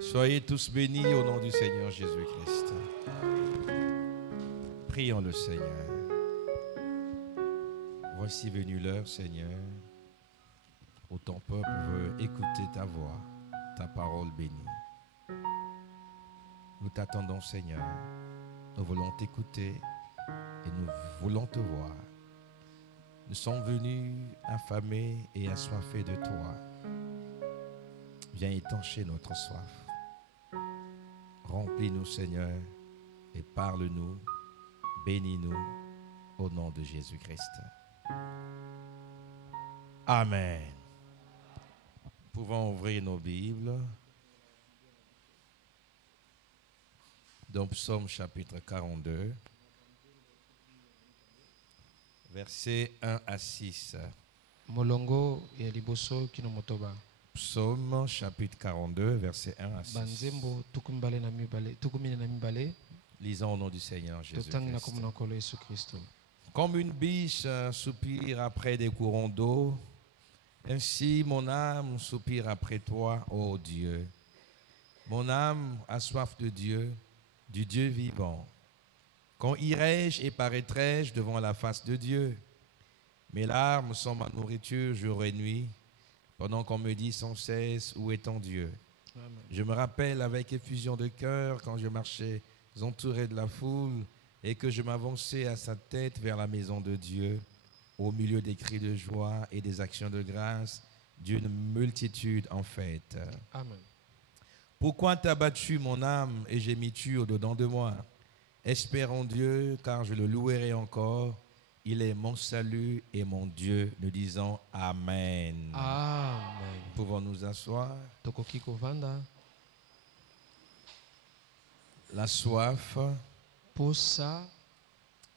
Soyez tous bénis au nom du Seigneur Jésus-Christ. Prions le Seigneur. Voici venue l'heure, Seigneur, où ton peuple veut écouter ta voix, ta parole bénie. Nous t'attendons, Seigneur. Nous voulons t'écouter et nous voulons te voir. Nous sommes venus affamés et assoiffés de toi. Viens étancher notre soif. Remplis-nous, Seigneur, et parle-nous, bénis-nous, au nom de Jésus-Christ. Amen. Nous pouvons ouvrir nos Bibles dans Psaume chapitre 42, versets 1 à 6. Molongo ya liboso kino motoba. Psaume chapitre 42, versets 1 à 6. Banzembo tukumbale na mibale, tukumine na mibale. Lisons au nom du Seigneur Totangi na Jésus-Christ. komuna kolo Yesu Kristo. Comme une biche soupire après des courants d'eau, ainsi mon âme soupire après toi, ô Dieu. Mon âme a soif de Dieu, du Dieu vivant. Quand irai-je et paraîtrai-je devant la face de Dieu? Mes larmes sont ma nourriture jour et nuit, pendant qu'on me dit sans cesse, où est ton Dieu? Amen. Je me rappelle avec effusion de cœur quand je marchais entouré de la foule et que je m'avançais à sa tête vers la maison de Dieu, au milieu des cris de joie et des actions de grâce d'une multitude en fête. Amen. Pourquoi t'as battu mon âme et gémis-tu au-dedans de moi? Espère en Dieu, car je le louerai encore. Il est mon salut et mon Dieu. Nous disons Amen. Amen. Pouvons nous asseoir? Tokoki kovanda. La soif, Posa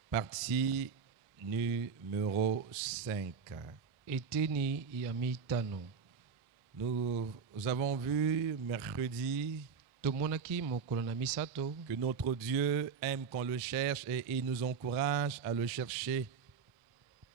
partie numéro 5. eteni ya mitano. Nous avons vu mercredi Tomonaki mokolo na misato que notre Dieu aime qu'on le cherche et il nous encourage à le chercher.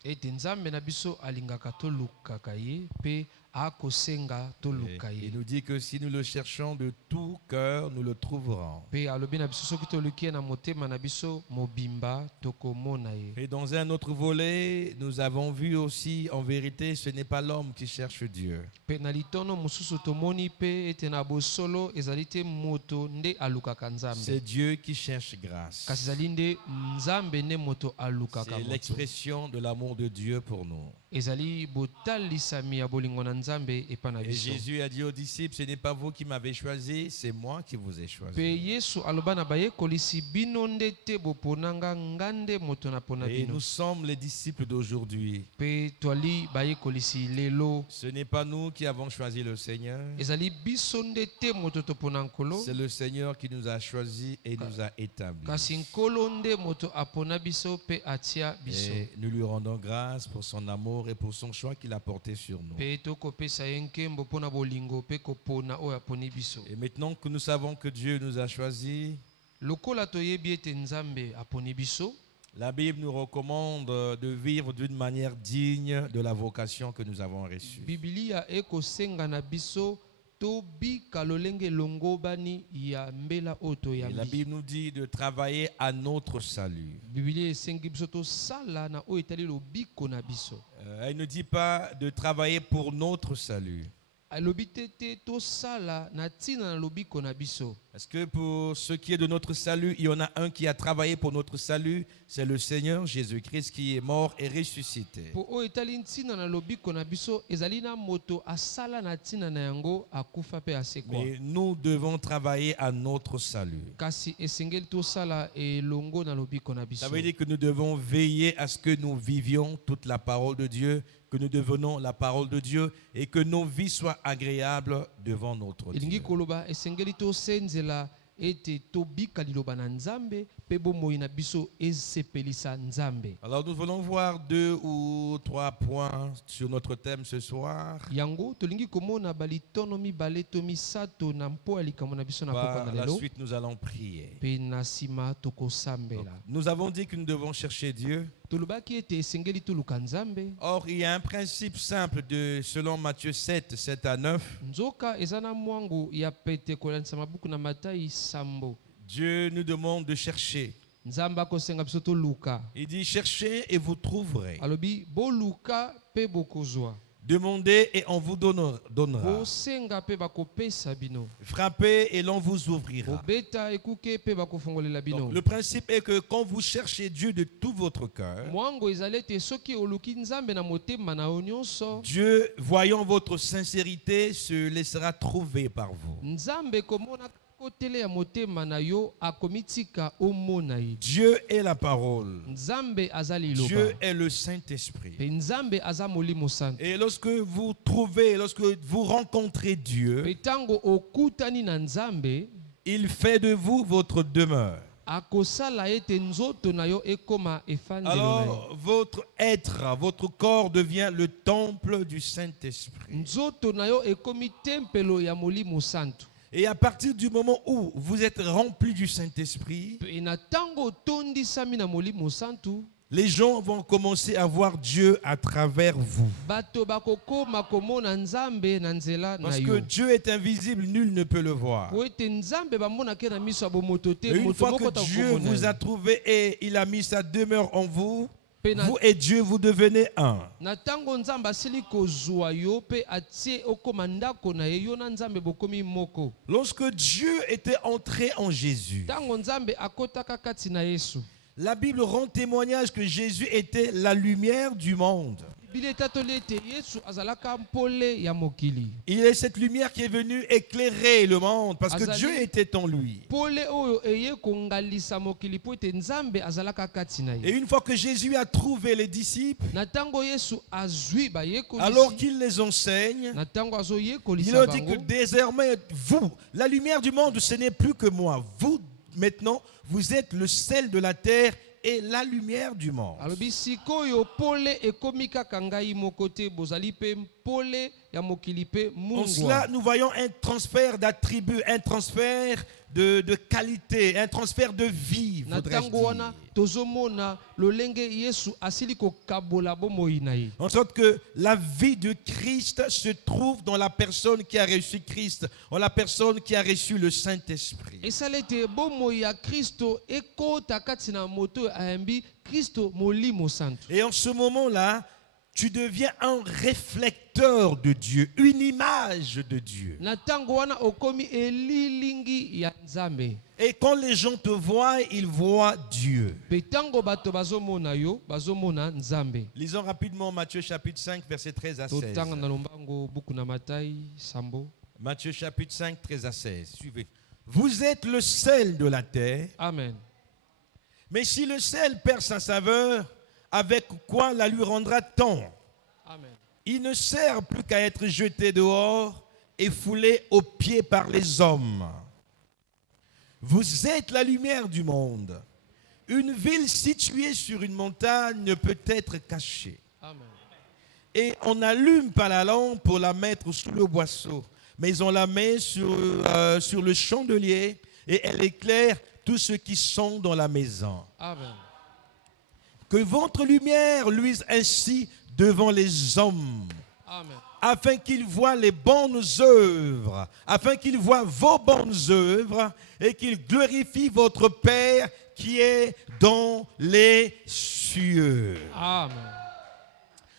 ete nzambe na biso alingaka tolukaka ye pe akosenga toluka Et ye. il nous dit que si nous le cherchons de tout cœur, nous le trouverons. Pe alobi na biso soki toluki ye na motema na biso mobimba tokomona ye. Et dans un autre volet, nous avons vu aussi, en vérité, ce n'est pas l'homme qui cherche Dieu. Pe na litono mosusu tomoni pe ete na bosolo ezali te moto nde alukaka C'est nzambe, Dieu qui cherche grâce. kasi ezali nde nzambe nde moto alukaka C'est moto. l'expression de l'amour de Dieu pour nous. Ezali botalisami ya bolingo na nzambe epa na Et biso. Jésus a dit aux disciples, ce n'est pas vous qui m'avez choisi, c'est moi qui vous ai choisi. Pe Yesu aloba na bayekolisi bino nde te boponanga nga nde moto napona Et bino. nous sommes les disciples d'aujourd'hui. Pe twali bayekolisi lelo. Ce n'est pas nous qui avons choisi le Seigneur. Ezali biso nde te moto topona nkolo, C'est le Seigneur qui nous a choisis et nous a établis. kasi nkolo nde moto apona biso pe atia biso. Et nous lui rendons grâce pour son amour et pour son choix qu'il a porté sur nous. Pe tokopesa ye nkembo mpona bolingo pe kopona oyo aponi biso. Et maintenant que nous savons que Dieu nous a choisis, Lokola toyebi ete nzambe aponi biso, la Bible nous recommande de vivre d'une manière digne de la vocation que nous avons reçue. Biblia ekosenga na biso tobika lolenge longobani ya mbela oyo Et la toyambi. Bible nous dit de travailler à notre salut. Biblia esengi biso tosala na oyo etali lobiko na biso. Elle ne dit pas de travailler pour notre salut. Alobi te te tosala na ntina na lobiko na biso. Parce que pour ce qui est de notre salut, il y en a un qui a travaillé pour notre salut, c'est le Seigneur Jésus-Christ qui est mort et ressuscité. Po oyo etali ntina na lobiko na biso ezali na moto asala na ntina na yango akufa pe asekwa. Mais nous devons travailler à notre salut. Kasi esengeli tosala elongo na lobiko na biso. Ça veut dire que nous devons veiller à ce que nous vivions toute la parole de Dieu, que nous devenons la parole de Dieu et que nos vies soient agréables devant notre Elingi Dieu. koloba esengeli tosenzela ete tobika liloba na nzambe pe bomoi na biso esepelisa nzambe. Alors nous voulons voir 2 ou 3 points sur notre thème ce soir. Yango tolingi komona balitono mibale to misato na mpo ya likambo na biso na Par pokwa na la lelo. suite, nous allons prier. Pe na nsima tokosambela. Nous avons dit que nous devons chercher Dieu. tolobaki ete esengeli toluka Nzambe. Or, il y a un principe simple selon Matthieu 7, 7 à 9. Nzoka eza na mwangu ya pete kolandisa mabuku na Matayi sambo. Dieu nous demande de chercher. Nzambe akosenga biso toluka. Il dit cherchez et vous trouverez. Alobi boluka pe bokozwa. Demandez et on vous donnera. Bosenga pe bakopesa bino. Frappez et l'on vous ouvrira. Bobeta ekuke pe bakofongolela bino. Donc, le principe est que quand vous cherchez Dieu de tout votre cœur, Mwango ezalete soki oluki Nzambe na motema na yo nyonso. Dieu, voyant votre sincérité, se laissera trouver par vous. Nzambe komona kotele ya motema na yo akomitika omona ye. Dieu est la parole. Nzambe azali loba. Dieu est le Saint-Esprit. Pe Nzambe aza molimo santo. Et lorsque vous trouvez, lorsque vous rencontrez Dieu, Pe tango okutani na Nzambe, il fait de vous votre demeure. akosala ete nzoto na yo ekoma efandelo na yo. Alors, votre être, votre corps devient le temple du Saint-Esprit. Nzoto na yo ekomi tempelo ya molimo santo. Et à partir du moment où vous êtes rempli du Saint-Esprit, Pe na tango tondisami na molimo santo, les gens vont commencer à voir Dieu à travers vous. bato bakokoma komona Nzambe na nzela na Parce que yo. Dieu est invisible, nul ne peut le voir. Po ete Nzambe bamona ke na miso ya bomoto te, Et une moto fois moko que Dieu takomona vous ye. a trouvé et il a mis sa demeure en vous, Pe na vous et Dieu, vous devenez un. na tango Nzambe asili kozwa yo pe atie okoma ndako na ye, yo na Nzambe bokomi moko. Lorsque Dieu était entré en Jésus, Tango Nzambe akotaka kati na Yesu, la Bible rend témoignage que Jésus était la lumière du monde. Biblia etatoli ete Yesu azalaka mpole ya mokili. Il est cette lumière qui est venue éclairer le monde parce que Azali. Dieu était en lui. Pole oyo eye kongalisa mokili po ete Nzambe azalaka kati na Et ye. une fois que Jésus a trouvé les disciples, Na tango Yesu azwi alors bayekolisi, qu'il les enseigne, na tango il azoyekolisa leur dit que bango, désormais, vous, la lumière du monde, ce n'est plus que moi. Vous, maintenant, vous êtes le sel de la terre et la lumière du monde. alobi sikoyo pole ekomi kaka ngai moko te, bozali pe mpole ya mokili pe En cela, mungwa. nous voyons un transfert d'attributs, un transfert de qualité, un transfert de vie, Na faudrait-je tango wana dire. tozomona lolenge Yesu asili kokabola bomoi na ye. En sorte que la vie de Christ se trouve dans la personne qui a reçu Christ, en la personne qui a reçu le Saint-Esprit. esala ete bomoi ya Kristo ekota kati na moto ayambi Kristo molimo santo. Et en ce moment-là, tu deviens un réflecteur de Dieu, une image de Dieu. Na tango wana okomi elilingi ya Nzambe. Et quand les gens te voient, ils voient Dieu. Pe tango bato bazomona yo, bazomona Nzambe. Lisons rapidement Matthieu chapitre 5, versets 13 à 16. Totanga na lombango buku na Matayi sambo. Matthieu chapitre 5, 13 à 16. Suivez. Vous êtes le sel de la terre, Amen. mais si le sel perd sa saveur, avec quoi la lui rendra-t-on? Amen. Il ne sert plus qu'à être jeté dehors et foulé aux pieds par les hommes. Vous êtes la lumière du monde. Une ville située sur une montagne ne peut être cachée. Amen. Et on n'allume pas la lampe pour la mettre sous le boisseau, mais on la met sur le chandelier et elle éclaire tous ceux qui sont dans la maison. Amen. Que votre lumière luise ainsi devant les hommes, Amen. afin qu'ils voient les bonnes œuvres, afin qu'ils voient vos bonnes œuvres et qu'ils glorifient votre Père qui est dans les cieux. Amen.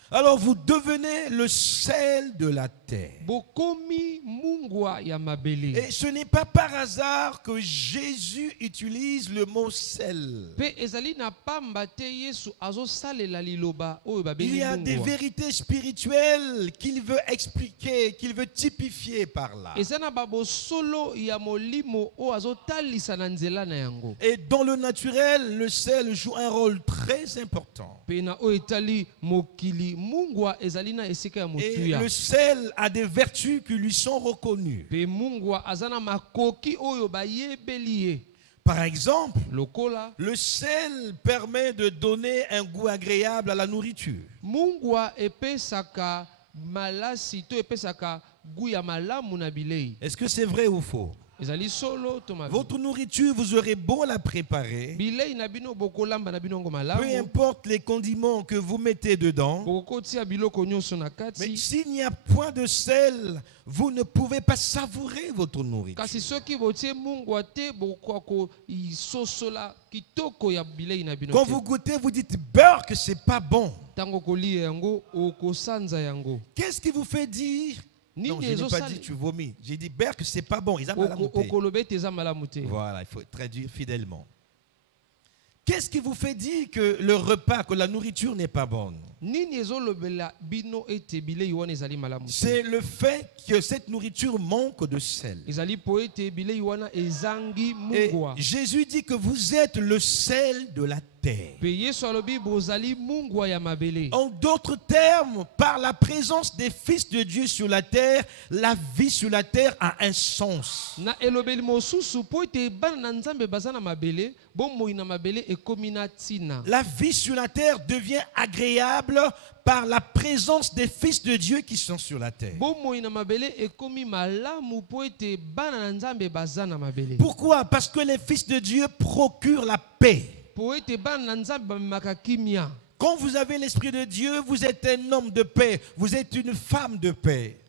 Alors vous devenez le sel de la terre. Bokomi mungwa ya mabele. Et ce n'est pas par hasard que Jésus utilise le mot sel. Pe ezali na pamba te Yesu azosalela liloba oyo Il babeli y a des mungwa. vérités spirituelles qu'il veut expliquer, qu'il veut typifier par là. Eza na babosolo ya molimo oyo azotalisa na nzela na yango. Et dans le naturel, le sel joue un rôle très important. Pe na oyo etali mokili mungwa ezali na esika ya Et motuya. le sel a des vertus qui lui sont reconnues. Pe mungwa aza na makoki oyo bayebeli ye. Par exemple, Lokola le sel permet de donner un goût agréable à la nourriture. mungwa epesaka malasi to epesaka gu ya malamu na bilei. Est-ce que c'est vrai ou faux? ezali solo to mabe. Votre nourriture, vous aurez beau la préparer, Bilei na bino bokolamba na bino ngo peu malamu. importe les condiments que vous mettez dedans, Bokotia biloko nyonso na mais kati. s'il n'y a point de sel, vous ne pouvez pas savourer votre nourriture. Kasi soki botie mungu te bokoka ko isosola kitoko ya bilei na bino. Quand vous goûtez, vous dites beurre que c'est pas bon. Tango kolia yango okosanza yango. Qu'est-ce qui vous fait dire? Non, je n'ai pas dit tu vomis. J'ai dit beurre que c'est pas bon. Ils ont malamu te. Voilà, il faut traduire fidèlement. Qu'est-ce qui vous fait dire que le repas, que la nourriture n'est pas bonne? C'est le fait que cette nourriture manque de sel. Et Jésus dit que vous êtes le sel de la terre. En d'autres termes, par la présence des fils de Dieu sur la terre, la vie sur la terre a un sens. La vie sur la terre devient agréable par la présence des fils de Dieu qui sont sur la terre. Pourquoi? Parce que les fils de Dieu procurent la paix. Quand vous avez l'Esprit de Dieu, vous êtes un homme de paix, vous êtes une femme de paix.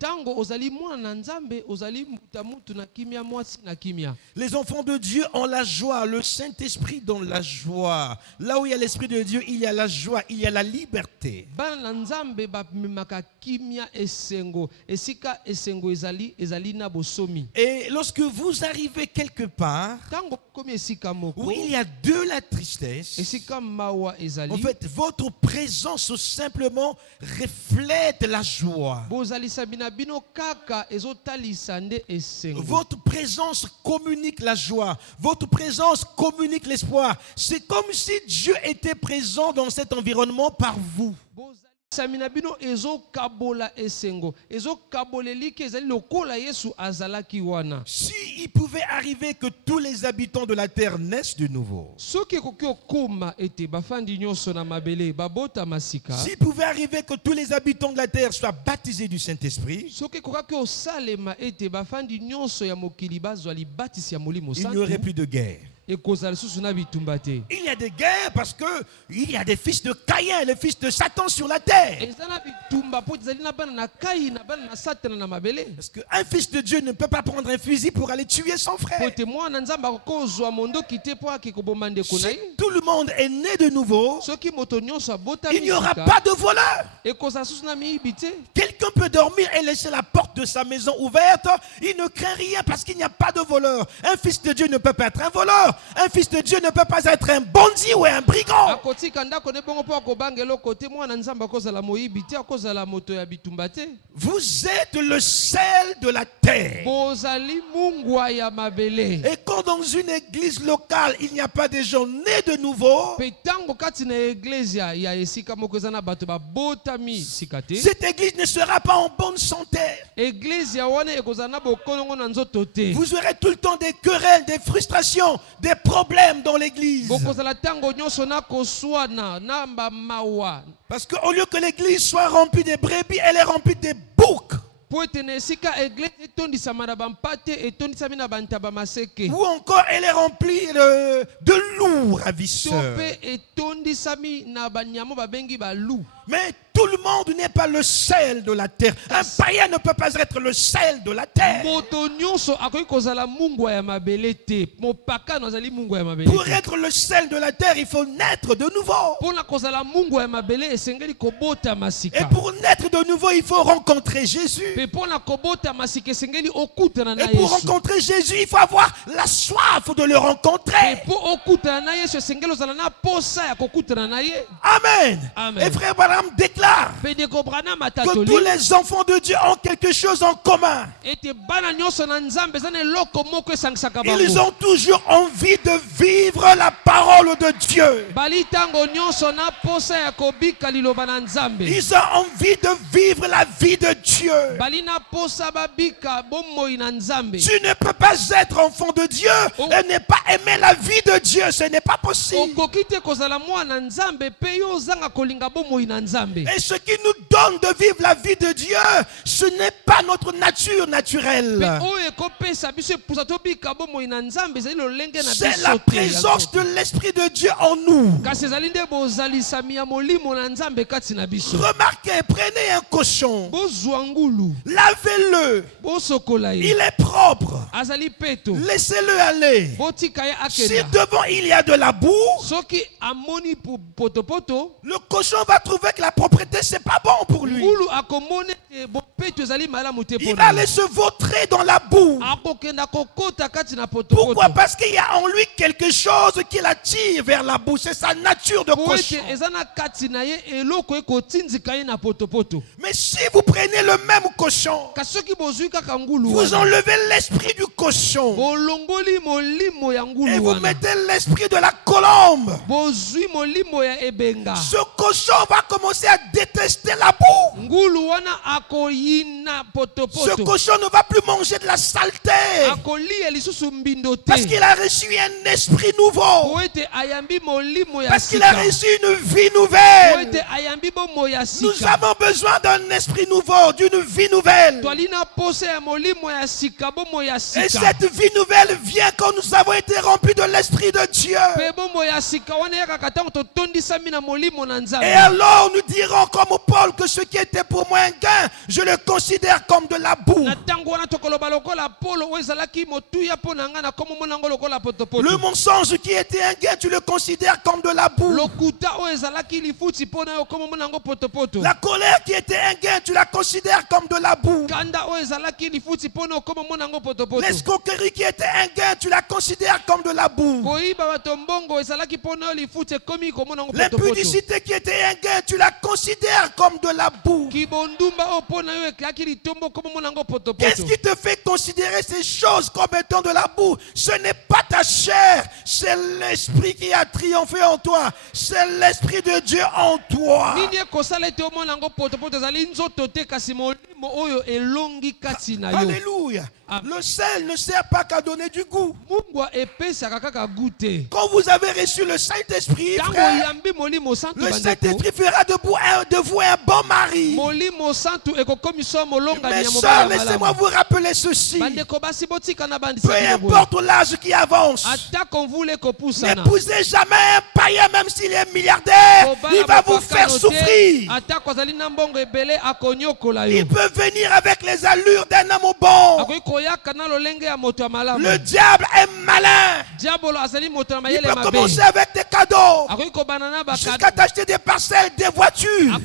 Les enfants de Dieu ont la joie, le Saint-Esprit donne la joie. Là où il y a l'Esprit de Dieu, il y a la joie, il y a la liberté. Et lorsque vous arrivez quelque part où il y a de la tristesse, en fait, votre présence simplement reflète la joie. Votre présence communique la joie. Votre présence communique l'espoir. C'est comme si Dieu était présent dans cet environnement par vous. Si il pouvait arriver que tous les habitants de la terre naissent de nouveau, s'il pouvait arriver que tous les habitants de la terre soient baptisés du Saint-Esprit, il n'y aurait plus de guerre. Il y a des guerres parce qu'il y a des fils de Caïn, les fils de Satan sur la terre. Parce qu'un fils de Dieu ne peut pas prendre un fusil pour aller tuer son frère. Si tout le monde est né de nouveau, il n'y aura pas de voleur. Quelqu'un peut dormir et laisser la porte de sa maison ouverte. Il ne craint rien parce qu'il n'y a pas de voleur. Un fils de Dieu ne peut pas être un voleur. Un fils de Dieu ne peut pas être un bandit ou un brigand. Vous êtes le sel de la terre. Et quand dans une église locale, il n'y a pas de gens nés de nouveau, cette église ne sera pas en bonne santé. Vous aurez tout le temps des querelles, des frustrations, des problèmes dans l'église. Parce qu'au lieu que l'église soit remplie de brebis, elle est remplie de boucs. Ou encore elle est remplie de loups ravisseurs. Mais tout le monde n'est pas le sel de la terre. Un païen ne peut pas être le sel de la terre. Pour être le sel de la terre, il faut naître de nouveau. Et pour naître de nouveau, il faut rencontrer Jésus. Et pour rencontrer Jésus, il faut avoir la soif de le rencontrer. Amen. Et frère Branham déclare que tous les enfants de Dieu ont quelque chose en commun. Ils ont toujours envie de vivre la parole de Dieu. Ils ont envie de vivre la vie de Dieu. Tu ne peux pas être enfant de Dieu et ne pas aimer la vie de Dieu. Ce n'est pas possible. Et Mais ce qui nous donne de vivre la vie de Dieu, ce n'est pas notre nature naturelle. C'est la présence de l'Esprit de Dieu en nous. Remarquez, prenez un cochon, lavez-le, il est propre, laissez-le aller. Si devant il y a de la boue, le cochon va trouver que la propriété c'est pas bon pour lui. Il va aller se vautrer dans la boue. Pourquoi? Parce qu'il y a en lui quelque chose qui l'attire vers la boue. C'est sa nature de cochon. Mais si vous prenez le même cochon, vous enlevez l'esprit du cochon et vous mettez l'esprit de la colombe, ce cochon va commencer à détester la boue. Ce cochon ne va plus manger de la saleté parce qu'il a reçu un esprit nouveau, parce qu'il a reçu une vie nouvelle. Nous avons besoin d'un esprit nouveau, d'une vie nouvelle. Et cette vie nouvelle vient quand nous avons été remplis de l'Esprit de Dieu. Et alors nous dirons comme Paul que ce qui était pour moi un gain, je le considère comme de la boue. Le mensonge qui était un gain, tu le considères comme de la boue. La colère qui était un gain, tu la considères comme de la boue. L'escroquerie qui était un gain, tu la considères comme de la boue. L'impudicité qui était un gain, tu la considères comme de la boue. Qu'est-ce qui te fait considérer ces choses comme étant de la boue? Ce n'est pas ta chair, c'est l'esprit qui a triomphé en toi. C'est l'Esprit de Dieu en toi. Alléluia. Le sel ne sert pas qu'à donner du goût. Quand vous avez reçu le Saint-Esprit, frère, le Saint-Esprit fera de vous un bon mari. Mes soeurs, laissez-moi vous rappeler ceci. Peu importe l'âge qui avance, n'épousez jamais un païen, même s'il est milliardaire. Il va vous faire souffrir. Il peut venir avec les allures d'un homme bon. Le diable est malin. Il peut commencer avec des cadeaux jusqu'à t'acheter des parcelles, des voitures.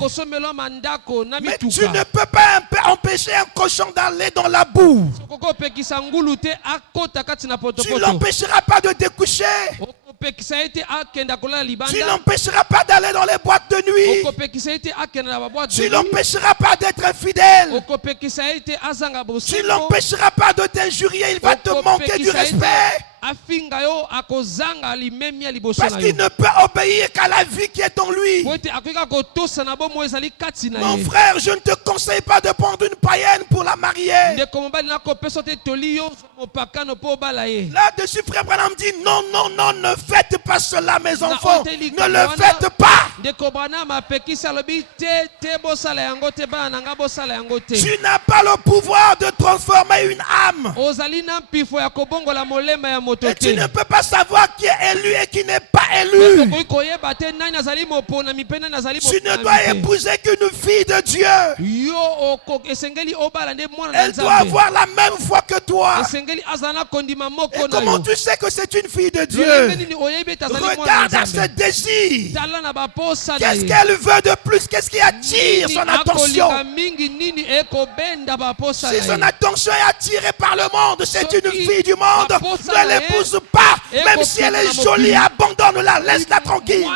Mais tu ne peux pas empêcher un cochon d'aller dans la boue. Tu ne l'empêcheras pas de découcher. Tu n'empêcheras pas d'aller dans les boîtes de nuit. Tu n'empêcheras pas d'être infidèle. Tu n'empêcheras pas de t'injurier. Il va te manquer du respect. Parce qu'il ne peut obéir qu'à la vie qui est en lui. Mon frère, je ne te conseille pas de prendre une païenne pour la marier. Là-dessus, frère Branham dit non, non, non, ne faites pas cela, mes enfants. Ne le faites pas. Tu n'as pas le pouvoir de transformer une âme. Et tu ne peux pas savoir qui est élu et qui n'est pas élu. Tu ne dois épouser qu'une fille de Dieu. Elle doit avoir la même foi que toi. Et comment tu sais que c'est une fille de Dieu? Regarde à ses désirs. Qu'est-ce qu'elle veut de plus? Qu'est-ce qui attire son attention? Si son attention est attirée par le monde, c'est une fille du monde. Ne l'épouse pas. Même si elle est jolie, abandonne-la, laisse-la tranquille.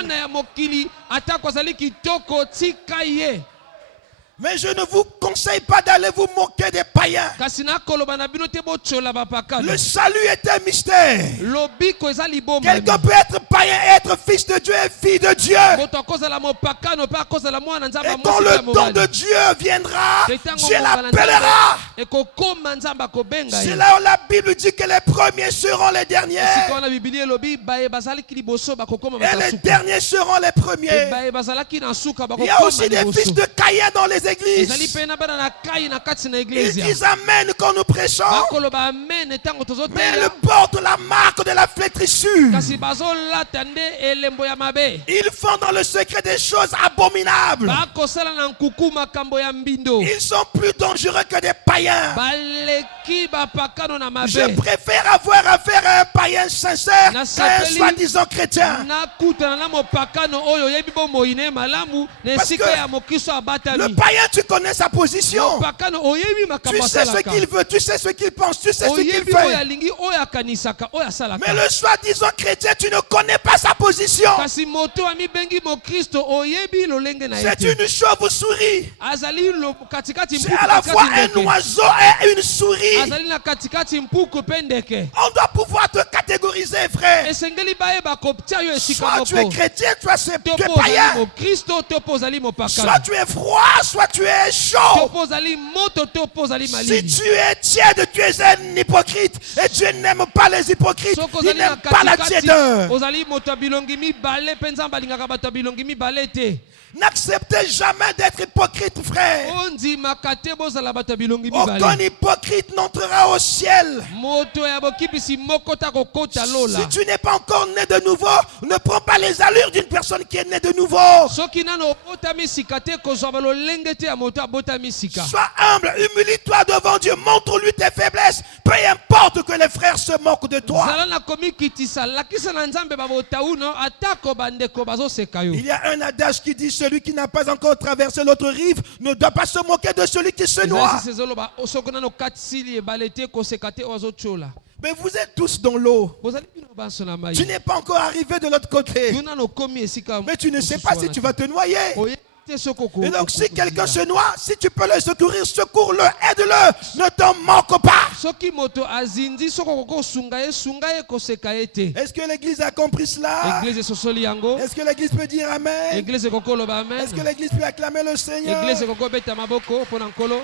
Mais je ne vous conseille pas d'aller vous moquer des païens. kasi nakoloba na bino te botyola bapakano. Le salut est un mystère. Lobiko eza libomba. Quelqu'un peut être païen et être fils de Dieu et fille de Dieu. moto akozala mopakano pe akozala mwana nzambe Et quand le temps de Dieu viendra, Dieu l'appellera. ekokoma nzambe akobenga C'est ye. là où la Bible dit que les premiers seront les derniers. esika na biblia elobi baye bazalaki liboso bakokoma Et les bakasuka. derniers seront les premiers. baye bazalaki na suka Il y a aussi bakokoma des fils liboso. de Caïn dans les ezali églises. pe na bana na kai na kati na Ils eglise disent Amen quand nous prêchons, bakoloba amen ntango mais tozoteya ils portent la marque de la flétrissure. kasi bazolata nde elembo ya mabe. Ils font dans le secret des choses abominables. bakosala na nkuku makambo ya mbindo. Ils sont plus dangereux que des païens. baleki bapakano na Je mabe. préfère avoir affaire à un païen sincère qu'à un Nasepeli soi-disant chrétien. nakutana na mopakano oyo oyebi bomoi ne malamu na Parce esika que ya mokristo Le abatami. païen, tu connais sa position. mopakano oyebi Tu makambo sais ce asalaka. qu'il veut, tu sais ce qu'il pense, tu sais ce qu'il oyebi oyo fait. alingi oyo akanisaka oyo asalaka. Mais le soi-disant chrétien, tu ne connais pas sa position. kasi moto amibengi mokristo oyebi lolenge na ye C'est te. une chauve-souris. azali katikati C'est mpuku à la fois katikati un ndeke. oiseau et une souris. azali na katikati mpuku pe ndeke. On doit pouvoir te catégoriser, frère. esengeli bayeba kotia yo esika Soit tu es moko. chrétien, soit tu to es mpo ozali païen. mokristo to mpo ozali mopakano. Soit tu es froid, soit tu es to chaud. mpo ozali moto to mpo ozali Si malili. tu es tiède, tu es un hypocrite. Et Dieu n'aime pas les hypocrites. soki Il ozali na n'aime pas la katikati tiédeur. ozali moto ya bilongi mibale mpe nzambe alingaka bato ya bilongi mibale te. N'acceptez jamais d'être hypocrite, frère. ondimaka te bozala bato ya bilongi mibale. Aucun hypocrite n'entrera au ciel. moto ya bokipisi moko ta kokota lola. Si tu n'es pas encore né de nouveau, ne prends pas les allures d'une personne qui est née de nouveau. soki nano obotami sika te kozwa balolenge te ya moto abotami sika. Sois humble, humilie-toi devant Dieu, montre-lui tes faiblesses. Peu importe que les frères se moquent de toi. zala na komikitisa lakisa na nzambe babotau no atako bandeko bazoseka yo. Il y a un adage qui dit celui qui n'a pas encore traversé l'autre rive ne doit pas se moquer de celui qui se noie. ezalisi ezoloba soki nano katisili ebale te koseka te oyo azotyola. Mais vous êtes tous dans l'eau. bozali bino banso na mai. Tu n'es pas encore arrivé de l'autre côté. yo nano komi esika. Mais tu ne sais pas si tu vas te noyer. oyebi te soki oko- Et donc si oko- quelqu'un kozila. se noie, si tu peux le secourir, secours-le, aide-le. Ne t'en moque pas. soki moto azinzi soki okoki kosunga ye sunga ye koseka ye te. Est-ce que l'église a compris cela? eglize esosoli yango. Est-ce que l'église peut dire Amen? eglize ekoki oloba amen. Est-ce que l'église peut acclamer le Seigneur? eglize ekoki obeta maboko mpo na nkolo.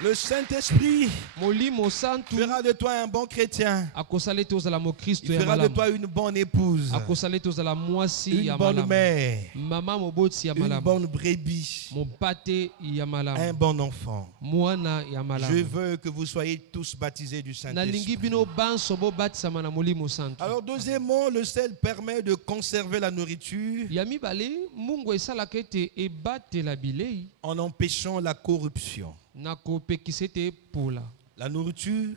Le Saint-Esprit molimo santu fera de toi un bon chrétien. akosala ete ozala mokristo Il ya fera de malamu. toi une bonne épouse, akosala ete ozala mwasi une ya bonne malamu. mère, mama moboti ya une malamu. bonne brebis, mopate ya un malamu. bon enfant. mwana ya Je malamu. veux que vous soyez tous baptisés du nalingi Saint-Esprit. bino banso bobatisama na molimo santu. Alors deuxièmement, le sel permet de conserver la nourriture ya mibale mungu esalaka ete ebatela bilei en empêchant la corruption. na kopekisa ete pola. La nourriture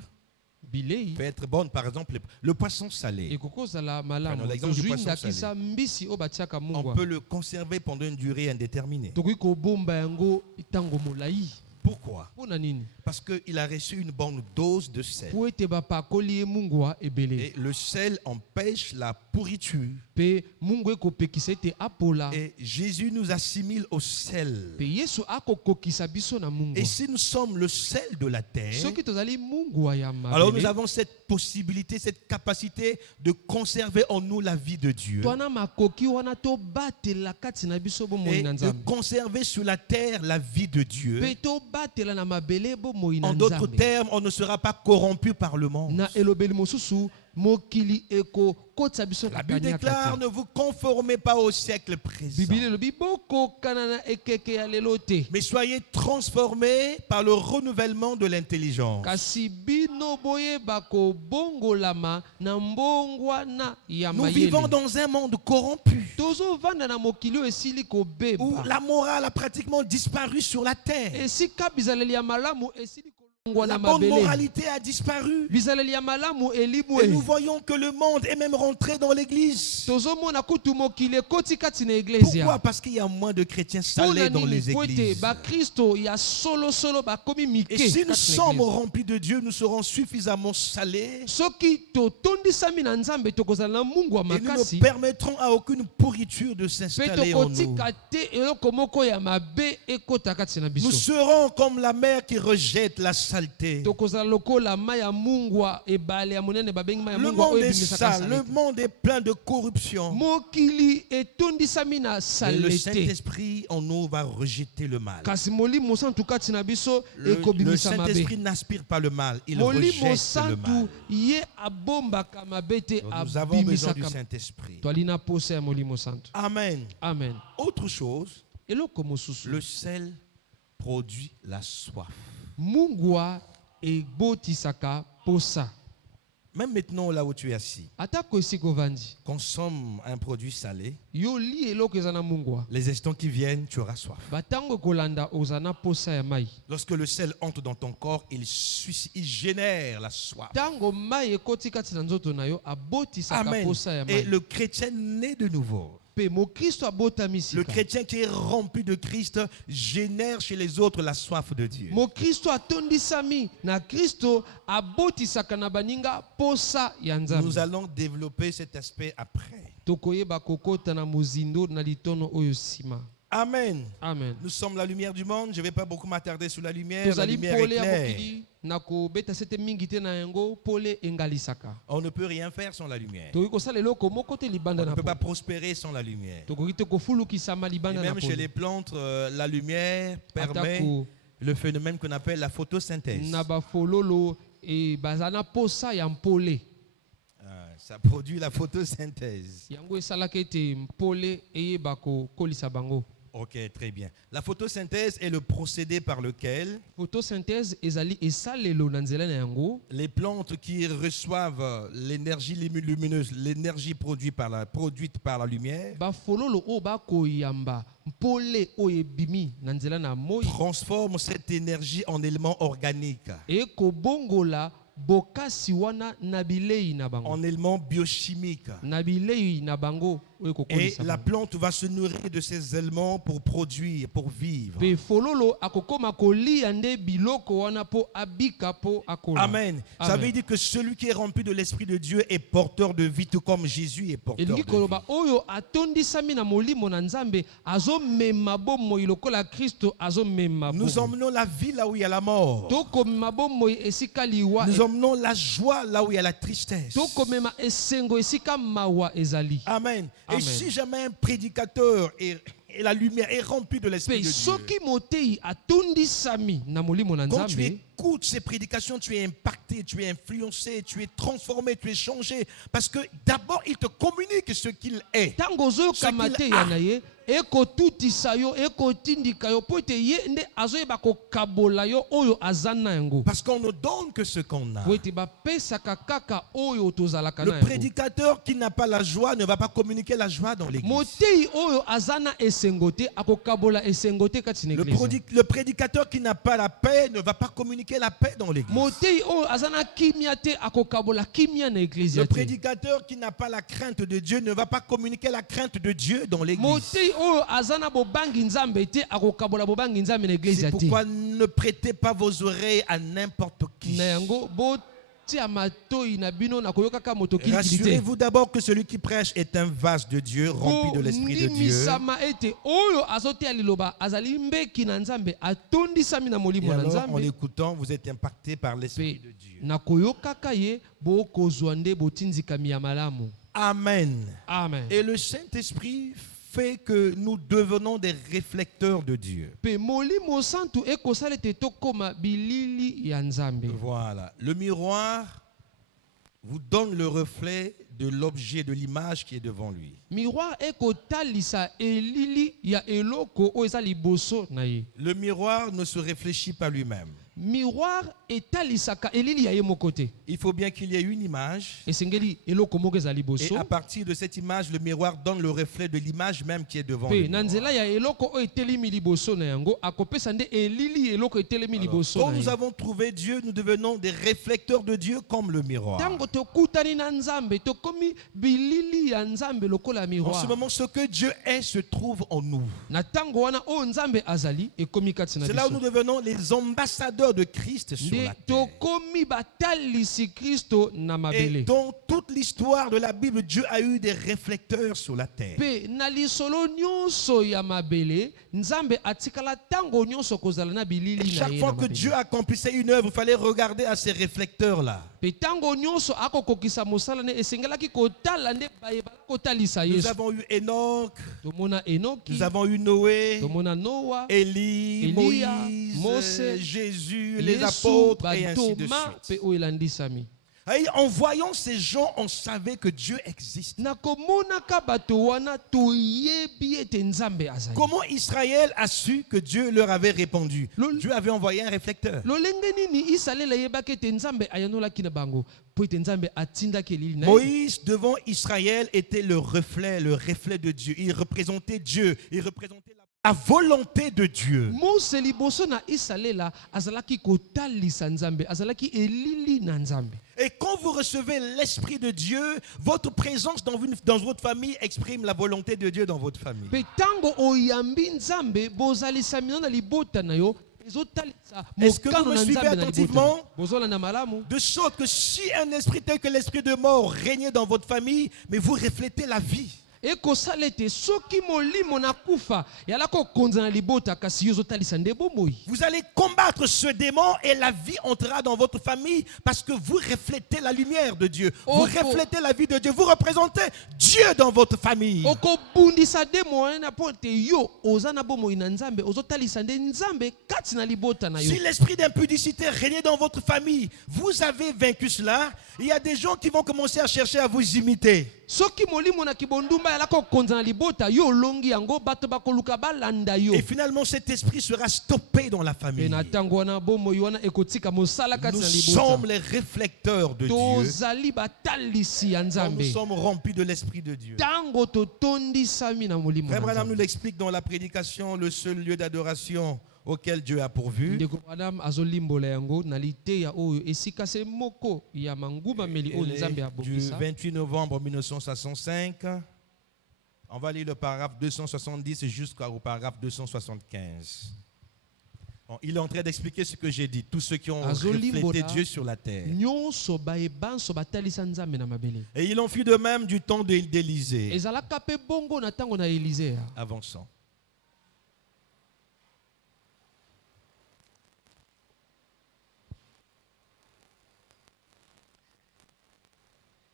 bilei peut être bonne, par exemple le poisson salé. ekoki kozala Prenons malamu. l'exemple du tozwi poisson ndakisa mbisi oyo batiaka On mungu. peut le conserver pendant une durée indéterminée. tokoki kobomba yango ntango molai. Pourquoi? mpo na nini? Parce qu'il a reçu une bonne dose de sel. po ete bapakoli ye mungu ebele. Et le sel empêche la pourriture. mpe mungu ekopekisa ete apola. Et Jésus nous assimile au sel. mpe yesu akokokisa biso na mungu. Et si nous sommes le sel de la terre, soki tozali mungu ya alors nous mabele, avons cette possibilité, cette capacité de conserver en nous la vie de Dieu. twana makoki wana tobatela kati na biso bomoi Et na de nzambe. conserver sur la terre la vie de Dieu. mpe tobatela na mabele bomoi na En d'autres nzambe. termes, on ne sera pas corrompu par le monde. na elobeli mosusu mokili ekokotisa biso La na Bible kaniaka déclare, te. ne vous conformez pas au siècle présent, bibili elobi bokokana na ekeke ya lelo te, mais soyez transformés par le renouvellement de l'intelligence. kasi bino boyeba kobongolama na mbongwana ya Nous vivons mayele. dans un monde corrompu, tozovanda na mokili oyo esili où kobeba, la morale a pratiquement disparu sur la terre. esika bizaleli ya malamu esili La bonne moralité a disparu. Et nous voyons que le monde est même rentré dans l'église. Pourquoi? Parce qu'il y a moins de chrétiens salés dans les églises. Et si nous sommes remplis de Dieu, nous serons suffisamment salés. Et nous ne permettrons à aucune pourriture de s'installer en nous. Nous serons comme la mer qui rejette la saleté. Le monde est sale, le monde est plein de corruption. Et le Saint-Esprit en nous va rejeter le mal. Le Saint-Esprit n'aspire pas le mal, il rejette le mal. Donc nous avons besoin du Saint-Esprit. Amen. Amen. Autre chose, le sel produit la soif. Même maintenant là où tu es assis, consomme un produit salé. Les instants qui viennent, tu auras soif. Lorsque le sel entre dans ton corps, il génère la soif. Amen. Et le chrétien naît de nouveau. Le chrétien qui est rempli de Christ génère chez les autres la soif de Dieu. Nous allons développer cet aspect après. Amen. Amen. Nous sommes la lumière du monde. Je ne vais pas beaucoup m'attarder sur la lumière. La lumière est claire. On ne peut rien faire sans la lumière. On ne peut pas prospérer sans la lumière. Et même chez les plantes, la lumière permet le phénomène qu'on appelle la photosynthèse. Ça produit la photosynthèse. Ok, très bien. La photosynthèse est le procédé par lequel les plantes qui reçoivent l'énergie lumineuse, l'énergie produite par la lumière, transforment cette énergie en éléments organiques, en éléments biochimiques. Et la plante va se nourrir de ces éléments pour produire, pour vivre. Amen. Ça veut dire que celui qui est rempli de l'Esprit de Dieu est porteur de vie, tout comme Jésus est porteur de vie. Nous emmenons la vie là où il y a la mort. Nous emmenons la joie là où il y a la tristesse. Amen. Et si jamais un prédicateur et la lumière est remplie de l'Esprit de Dieu, quand tu écoutes ces prédications, tu es impacté, tu es influencé, tu es transformé, tu es changé. Parce que d'abord, il te communique ce qu'il est. Parce qu'on ne donne que ce qu'on a. Le prédicateur qui n'a pas la joie ne va pas communiquer la joie dans l'église. Le prédicateur qui n'a pas la paix ne va pas communiquer la paix dans l'église. Le prédicateur qui n'a pas la crainte de Dieu ne va pas communiquer la crainte de Dieu dans l'église. C'est pourquoi ne prêtez pas vos oreilles à n'importe qui. Rassurez-vous d'abord que celui qui prêche est un vase de Dieu rempli de l'Esprit de Dieu. Et alors, en l'écoutant, vous êtes impacté par l'Esprit de Dieu. Amen. Amen. Et le Saint-Esprit fait que nous devenons des réflecteurs de Dieu. Voilà. Le miroir vous donne le reflet de l'objet, de l'image qui est devant lui. Le miroir ne se réfléchit pas lui-même. miroir etalisaka elili ya ye moko te. Il faut bien qu'il y ait une image. Esengeli eloko moko ezali Et liboso. à partir de cette image, le miroir donne le reflet de l'image même qui est devant Pe lui. na nzela ya eloko oyo etelemi liboso na yango akopesa nde elili eloko etelemi liboso Quand na nous ye. avons trouvé Dieu, nous devenons des réflecteurs de Dieu comme le miroir. Tango tokutani na nzambe tokomi bilili ya nzambe lokola En ce miroir. moment, ce que Dieu est se trouve en nous. Na tango wana oyo nzambe azali ekomi kati na C'est là où nous biso. devenons les ambassadeurs de Christ sur Nde la terre. tokomi batalisi Kristo na Et mabele. dans toute l'histoire de la Bible, Dieu a eu des réflecteurs sur la terre. Pe na lisolo nyonso ya mabele nzambe atikala tango nyonso kozala na Et bilili na chaque ye fois na que mabele. Dieu accomplissait une œuvre, il fallait regarder à ces réflecteurs-là. Pe tango nyonso akokokisa mosala ne esengelaki kotala nde bayebala kotalisa Nous Yesu. avons eu Enoch, Tomona Enoki, nous avons eu Noé, tomona Noa, Élie, Elia, Moïse, Mose, Jésus, les Yesu, apôtres et ainsi de Batoma, pe suite. oyo elandisami. Et en voyant ces gens, on savait que Dieu existe. Na komonaka bato wana toyebi ete nzambe azali. Comment Israël a su que Dieu leur avait répondu? Le- Dieu avait envoyé un réflecteur. lolenge nini Israela yebaki ete nzambe ayanolaki na bango po ete nzambe atindaki elili na ye. Moïse, devant Israël, était le reflet de Dieu. Il représentait Dieu. Il représentait la volonté de Dieu. Mose liboso na Israela azalaki kotalisa nzambe, azalaki elili na nzambe. Et quand vous recevez l'Esprit de Dieu, votre présence dans votre famille exprime la volonté de Dieu dans votre famille. Pe tango oyambi nzambe bozalisami na libota na yo ezotalisa Est-ce que vous mokano me na suivez nzambe na attentivement? libota. Bozolanda malamu. De sorte que si un esprit tel que l'esprit de mort régnait dans votre famille, mais vous reflétez la vie. ekosala ete soki molimo na kufa yala kokonza na libota kasi yo ozotalisa nde bomoi. Vous allez combattre ce démon et la vie entrera dans votre famille parce que vous reflétez la lumière de Dieu. Vous reflétez la vie de Dieu. Vous représentez Dieu dans votre famille. okobundisa demo wana mpo ete yo oza na bomoi na nzambe ozotalisa nde nzambe kati na libota na yo. Si l'esprit d'impudicité régnait dans votre famille, vous avez vaincu cela. Il y a des gens qui vont commencer à chercher à vous imiter. Soki molimo na kibondumba yala kokonza na libota yo olongi yango bato bakoluka balanda yo. Et finalement, cet esprit sera stoppé dans la Pe famille. na tango wana bomoi wana ekotika mosala kati Nous na sommes libota. les réflecteurs de Dieu. Tozali batalisi ya Quand nous nzambe. sommes remplis de l'esprit de Dieu. Tango totondisami na molimo na Frère Branham Nzambe. nous l'explique dans la prédication, le seul lieu d'adoration auquel Dieu a pourvu. Ndeko Branham azolimbola yango na liteya oyo esika se moko ya mangubameli oyo Elle nzambe est du abongisa. 28 novembre 1965. On va lire le paragraphe 270 jusqu'au paragraphe 275. Bon, il est en train d'expliquer ce que j'ai dit. Tous ceux qui ont reflété Dieu sur la terre. Nyonso bayebanso batalisa nzambe na mabele. Et il en fut de même du temps d'Élisée. Ezalaka pe bongo na tango na Élisée. Avançons.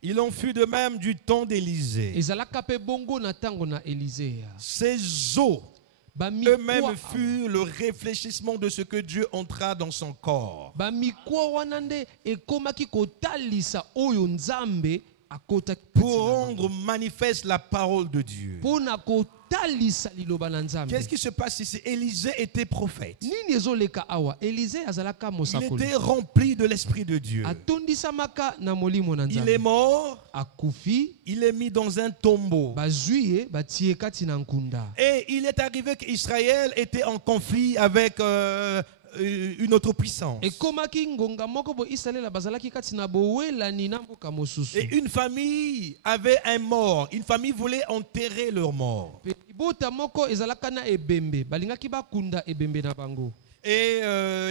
Il en fut de même du temps d'Élisée. Ezalaka pe bongo na tango na Élisée. Ces eaux Bamikwa eux-mêmes furent le réfléchissement de ce que Dieu entra dans son corps. bamikwa wana nde ekomaki kotalisa oyo nzambe akota Pour rendre manifeste la parole de Dieu. mpona kotalisa liloba na nzambe. Qu'est-ce qui se passe ici? Élisée était prophète. Nini ezoleka awa Élisée azalaka Il mosakoli. était rempli de l'Esprit de Dieu. Atondisamaka na molimo na Il est nzambe. mort, Akufi il est mis dans un tombeau. bazwi ye batie kati na nkunda. Et il est arrivé qu'Israël était en conflit avec une autre puissance. ekomaki ngonga moko bo Israela bazalaki kati na bowelani na mboka mosusu. Et une famille avait un mort. Une famille voulait enterrer leur mort. Pe libota moko ezalaka na ebembe balingaki bakunda ebembe na bango. Et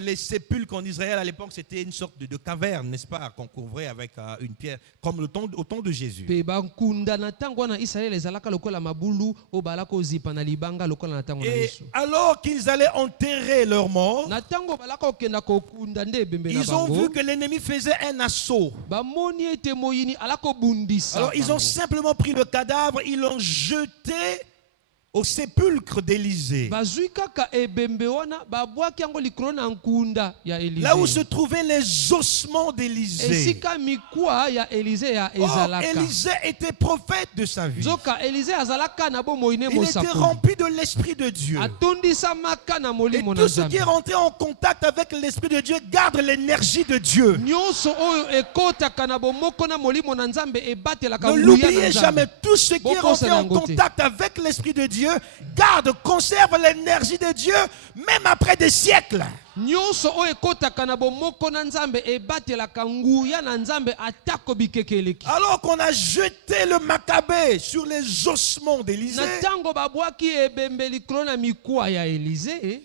les sépulcres en Israël à l'époque, c'était une sorte de caverne, n'est-ce pas, qu'on couvrait avec une pierre, comme au temps de Jésus. Pe bakunda na tango wana Israela ezalaka lokola mabulu o balako zipa na libanga lokola na tango na Et Yesu. alors qu'ils allaient enterrer leur mort, Na tango balaka okenda kokunda nde ebembe na ils ont vu bango. que l'ennemi faisait un assaut. Bamoni ete moyini alako bundisa. Alors ils ont bango. simplement pris le cadavre, ils l'ont jeté au sépulcre d'Élisée, bazwi kaka ebembe wana babwaki yango likolo na nkunda ya là où se Élisée. trouvaient les ossements d'Élisée. Esika mikwa ya Élisée ya Or, ezalaka. Élisée était prophète de sa vie. Zoka Élisée azalaka na bomoi ne Il était mosakoli. rempli de l'Esprit de Dieu. Atondisamaka na Et molimo na tout ce qui est Nzambe. rentré en contact avec l'Esprit de Dieu garde l'énergie de Dieu. Nyonso oyo ekotaka na bomoko na molimo na Nzambe ebatelaka Ne nguya na l'oubliez Nzambe. jamais, tout ce qui est rentré en contact avec l'Esprit de Dieu garde, conserve l'énergie de Dieu même après des siècles. Nyonso oyo ekotaka na bomoko na Nzambe ebatelaka nguya na Nzambe atako bikeke eleki. Alors qu'on a jeté le Maccabée sur les ossements d'Élisée, Na tango babwaki ebembe likolo na mikwa ya Élisée,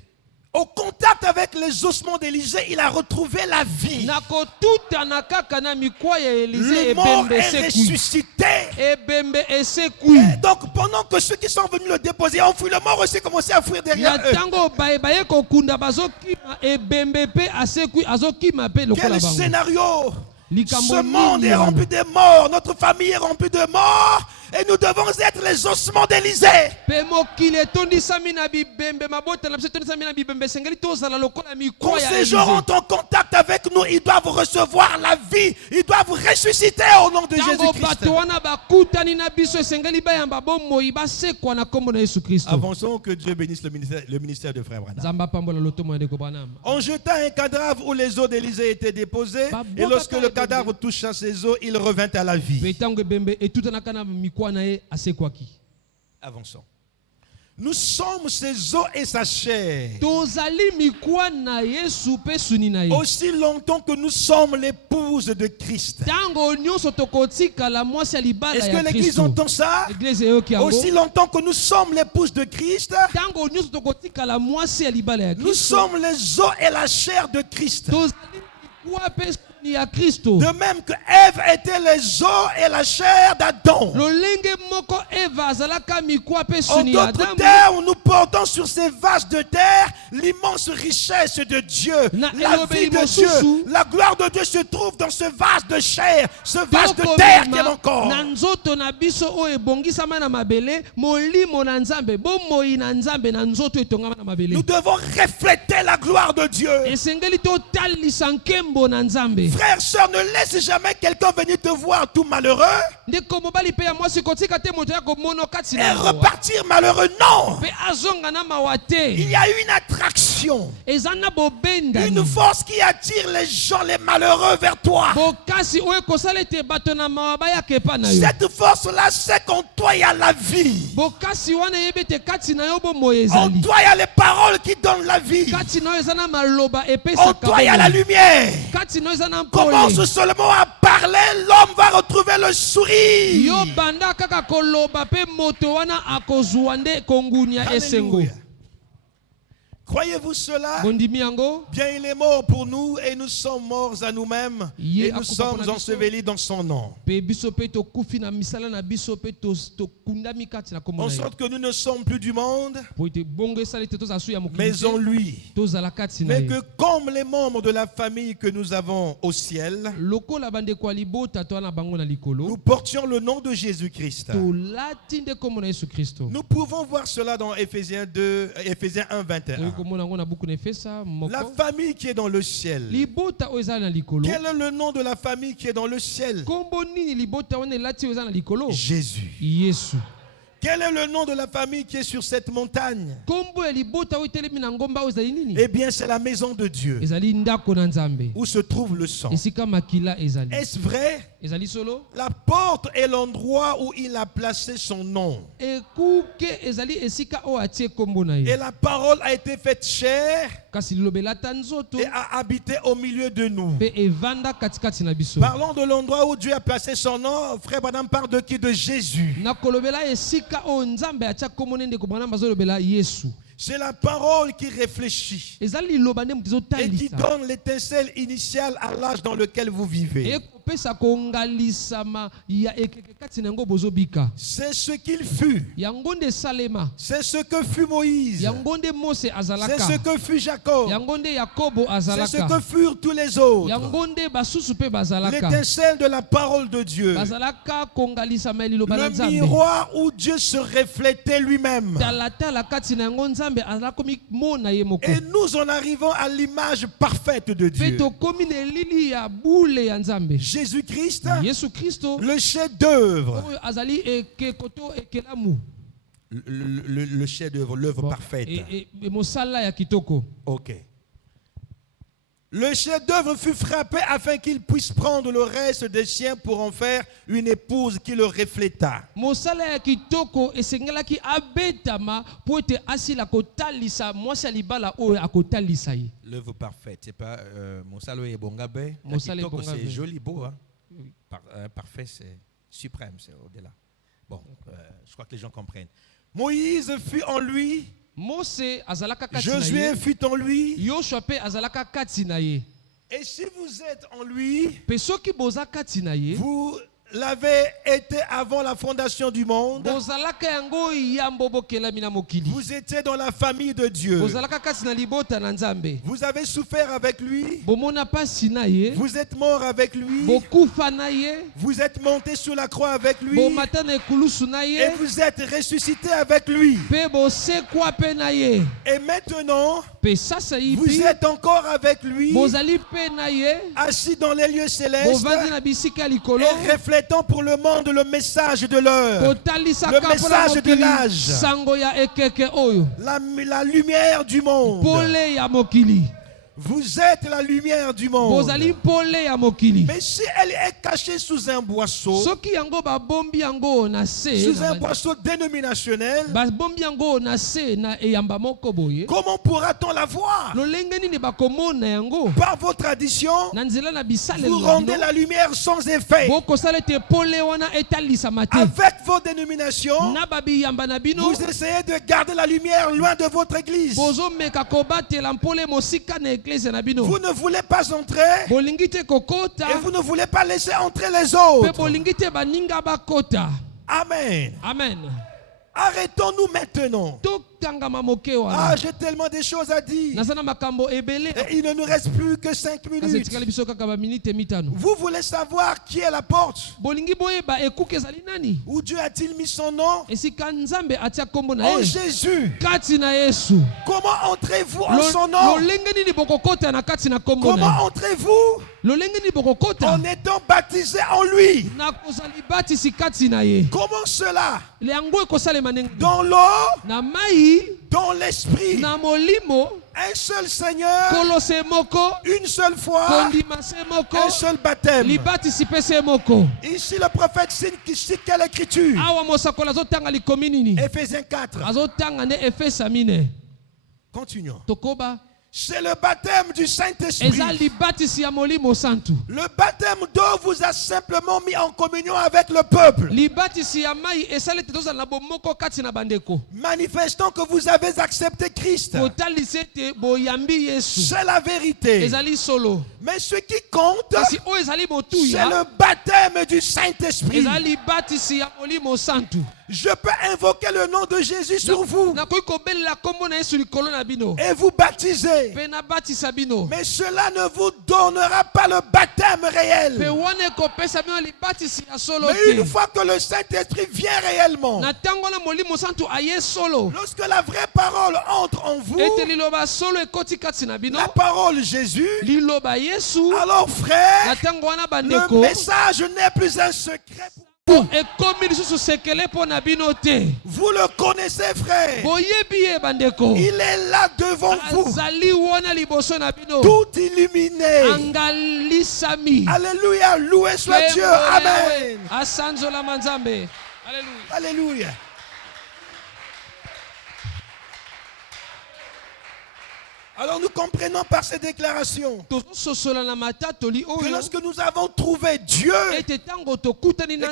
au contact avec les ossements d'Élisée, il a retrouvé la vie. na kotutana kaka na mikwa ya Élisée Le mort ebembe est esekui. ressuscité. Ebembe esekui. Et donc, pendant que ceux qui sont venus le déposer ont fui, le mort aussi commençait à fuir derrière Na eux. tango baye kokunda bazokima ebembe pe asekui azokima pe lokola Quel bango. scénario! Likambo Ce monde nini est wana? rempli de morts, notre famille est remplie de morts, et nous devons être les ossements d'Élisée. Pe mokili etondisami na bibembe mabota na biso etondisami na bibembe esengeli tozala lokola Quand mikwa ya ces gens Élisée. rentrent en contact avec nous, ils doivent recevoir la vie, ils doivent ressusciter au nom de Tango Jésus-Christ. bato wana bakutani na biso esengeli bayamba bomoi basekwa na kombo na Yesu Kristo. Avançons, que Dieu bénisse le ministère de Frère Branham. Nzambe apambola lotomo ya ndeko Branham. On jeta un cadavre où les os d'Élisée étaient déposés, et lorsque le cadavre toucha ses os, il revint à la vie. Pe tango ebembe etutanaka na mikwa na ye asekwaki. Avançons. Nous sommes ses os et sa chair. Tozali mikwa na Yesu pe suni na ye. Aussi longtemps que nous sommes l'épouse de Christ. Tango nyonso tokotikala mwasi ya libala Est-ce ya que l'Église Kristo. entend ça? Église eyoki yango. Aussi longtemps que nous sommes l'épouse de Christ, Tango nyonso tokotikala mwasi ya libala ya nous Kristo. sommes les os et la chair de Christ. Tozali mikwa pe suni ya Kristo. De même que Ève était les os et la chair d'Adam. Lolenge moko Eva azalaka mikwa pe En suni ya d'autres Adamu. termes, nous portons sur ces vases de terre l'immense richesse de Dieu, Na la elobeli vie de mosusu. Dieu. La gloire de Dieu se trouve dans ce vase de chair, ce vase de terre qui est mon corps. na nzoto na biso oyo ebongisama na mabele molimo na Nzambe bomoi na Nzambe na nzoto etongama na mabele. Nous devons refléter la gloire de Dieu. Esengeli totalisa nkembo na Nzambe. Frère, sœur, ne laisse jamais quelqu'un venir te voir tout malheureux Ndeko mobali pe ya mwasi kotika te moto ya komona kati et na mawa. repartir malheureux. Non! Pe azonga na mawa te. Il y a une attraction, Eza na bobendani. une force qui attire les gens, les malheureux vers toi. Bokasi oyo ekosala ete bato na mawa bayaka epa na yo. Cette force-là, c'est qu'en toi, il y a la vie. Bokasi wana yebi ete kati na yo bomoi En ezali. toi, il y a les paroles qui donnent la vie. Kati na yo eza na maloba En epesaka toi, il y a la bomoi. lumière. Kati na yo eza na Commence mpole. seulement à parler, l'homme va retrouver le sourire. Yo banda kaka koloba pe moto wana akozwa nde kongunia esengo. Alléluia. Croyez-vous cela? Bondimi yango. Bien, il est mort pour nous et nous sommes morts à nous-mêmes Ye et nous akufa sommes mpona biso. ensevelis dans son nom. Pe biso pe tokufi na misala na biso pe tokundami kati na kombo En na ye. sorte que nous ne sommes plus du monde, Po ete bongo esali te tozala su ya mokili mais te, en lui. tozala kati na Mais ye. que comme les membres de la famille que nous avons au ciel, Lokola bandeko ya libota to wana bango na nous likolo portions le nom de Jésus-Christ. tolati nde kombo na Yesu Kristo. Nous pouvons voir cela dans Éphésiens 1, 21. Toyei komona yango na buku na Efesa moko. La famille qui est dans le ciel. Libota oyo ezali na likolo. Quel est le nom de la famille qui est dans le ciel? Kombo nini libota wana elati oyo eza na likolo? Jésus. Yesu. Quel est le nom de la famille qui est sur cette montagne? Kombo ya libota oyo etelemi na ngomba oyo ezali nini? Eh bien, c'est la maison de Dieu Ezali ndako na Nzambe. où se trouve le sang. Esika makila ezali. Est-ce vrai? Ezali solo? La porte est l'endroit où il a placé son nom. Ekuke ezali esika oyo atie kombo na Et ye. la parole a été faite chair Kasi lilobelata nzoto et a habité au milieu de nous. pe evanda katikati na biso. Parlons de l'endroit où Dieu a placé son nom. Frère Branham parle de qui? De Jésus. Nakolobela esika oyo Nzambe atia kombo nende kobana bazolobela Yesu. C'est la parole qui réfléchit Ezali liloba nde moto et qui ezotalisa. donne l'étincelle initiale à l'âge dans lequel vous vivez. kopesa kongalisama ya ekeke kati na yango bozobika. C'est ce qu'il fut. Yango nde salema. C'est ce que fut Moïse. Yango nde Mose azalaka. C'est ce que fut Jacob. Yango nde Yakobo azalaka. C'est ce que furent tous les autres. Yango nde basusu pe bazalaka. L'étincelle de la parole de Dieu. Bazalaka kongalisama liloba na Nzambe. Le miroir où Dieu se reflétait lui-même. Talatala kati na yango Nzambe azalaka komi mona ye moko. Et nous en arrivons à l'image parfaite de Dieu. Jésus-Christ, le chef-d'œuvre. Le chef-d'œuvre, l'œuvre parfaite. Ok. Le chef-d'œuvre fut frappé afin qu'il puisse prendre le reste des siens pour en faire une épouse qui le refléta. L'œuvre parfaite, c'est pas Monsalo et Bongabé. C'est joli, beau. Hein? Parfait, c'est suprême, c'est au-delà. Bon, je crois que les gens comprennent. Moïse fut en lui. Josué fut en lui. Et si vous êtes en lui, vous l'avez été avant la fondation du monde. Vous étiez dans la famille de Dieu. Vous avez souffert avec lui. Vous êtes mort avec lui. Vous êtes monté sur la croix avec lui. Et vous êtes ressuscité avec lui. Et maintenant, vous êtes encore avec lui, assis dans les lieux célestes et reflétant pour le monde le message de l'heure, le message de l'âge, la lumière du monde. Vous êtes la lumière du monde. Mais si elle est cachée sous un boisseau, sous un boisseau dénominationnel, comment pourra-t-on la voir? Par vos traditions, vous rendez la lumière sans effet. Avec vos dénominations, vous essayez de garder la lumière loin de votre église. Vous ne voulez pas entrer et vous ne voulez pas laisser entrer les autres. Amen. Amen. Arrêtons-nous maintenant. Ah, j'ai tellement de choses à dire. Et il ne nous reste plus que 5 minutes. Vous voulez savoir qui est la porte? Où Dieu a-t-il mis son nom? En Jésus. Comment entrez-vous en son nom? Comment entrez-vous? En étant baptisé en lui. Comment cela? Dans l'eau, dans l'esprit, un seul Seigneur, une seule foi, un seul baptême. Ici le prophète cite quelle écriture? Éphésiens 4. Continuons. C'est le baptême du Saint-Esprit. Le baptême d'eau vous a simplement mis en communion avec le peuple. Manifestant que vous avez accepté Christ. C'est la vérité. Mais ce qui compte, c'est le baptême du Saint-Esprit. Je peux invoquer le nom de Jésus sur vous et vous baptiser. Mais cela ne vous donnera pas le baptême réel. Mais une fois que le Saint-Esprit vient réellement, lorsque la vraie parole entre en vous, la parole Jésus, alors frère, le message n'est plus un secret pour vous. Vous le connaissez, frère. Il est là devant vous, tout illuminé. Alléluia, loué soit Dieu. Amen. Alléluia. Alors nous comprenons par ces déclarations que lorsque nous avons trouvé Dieu et que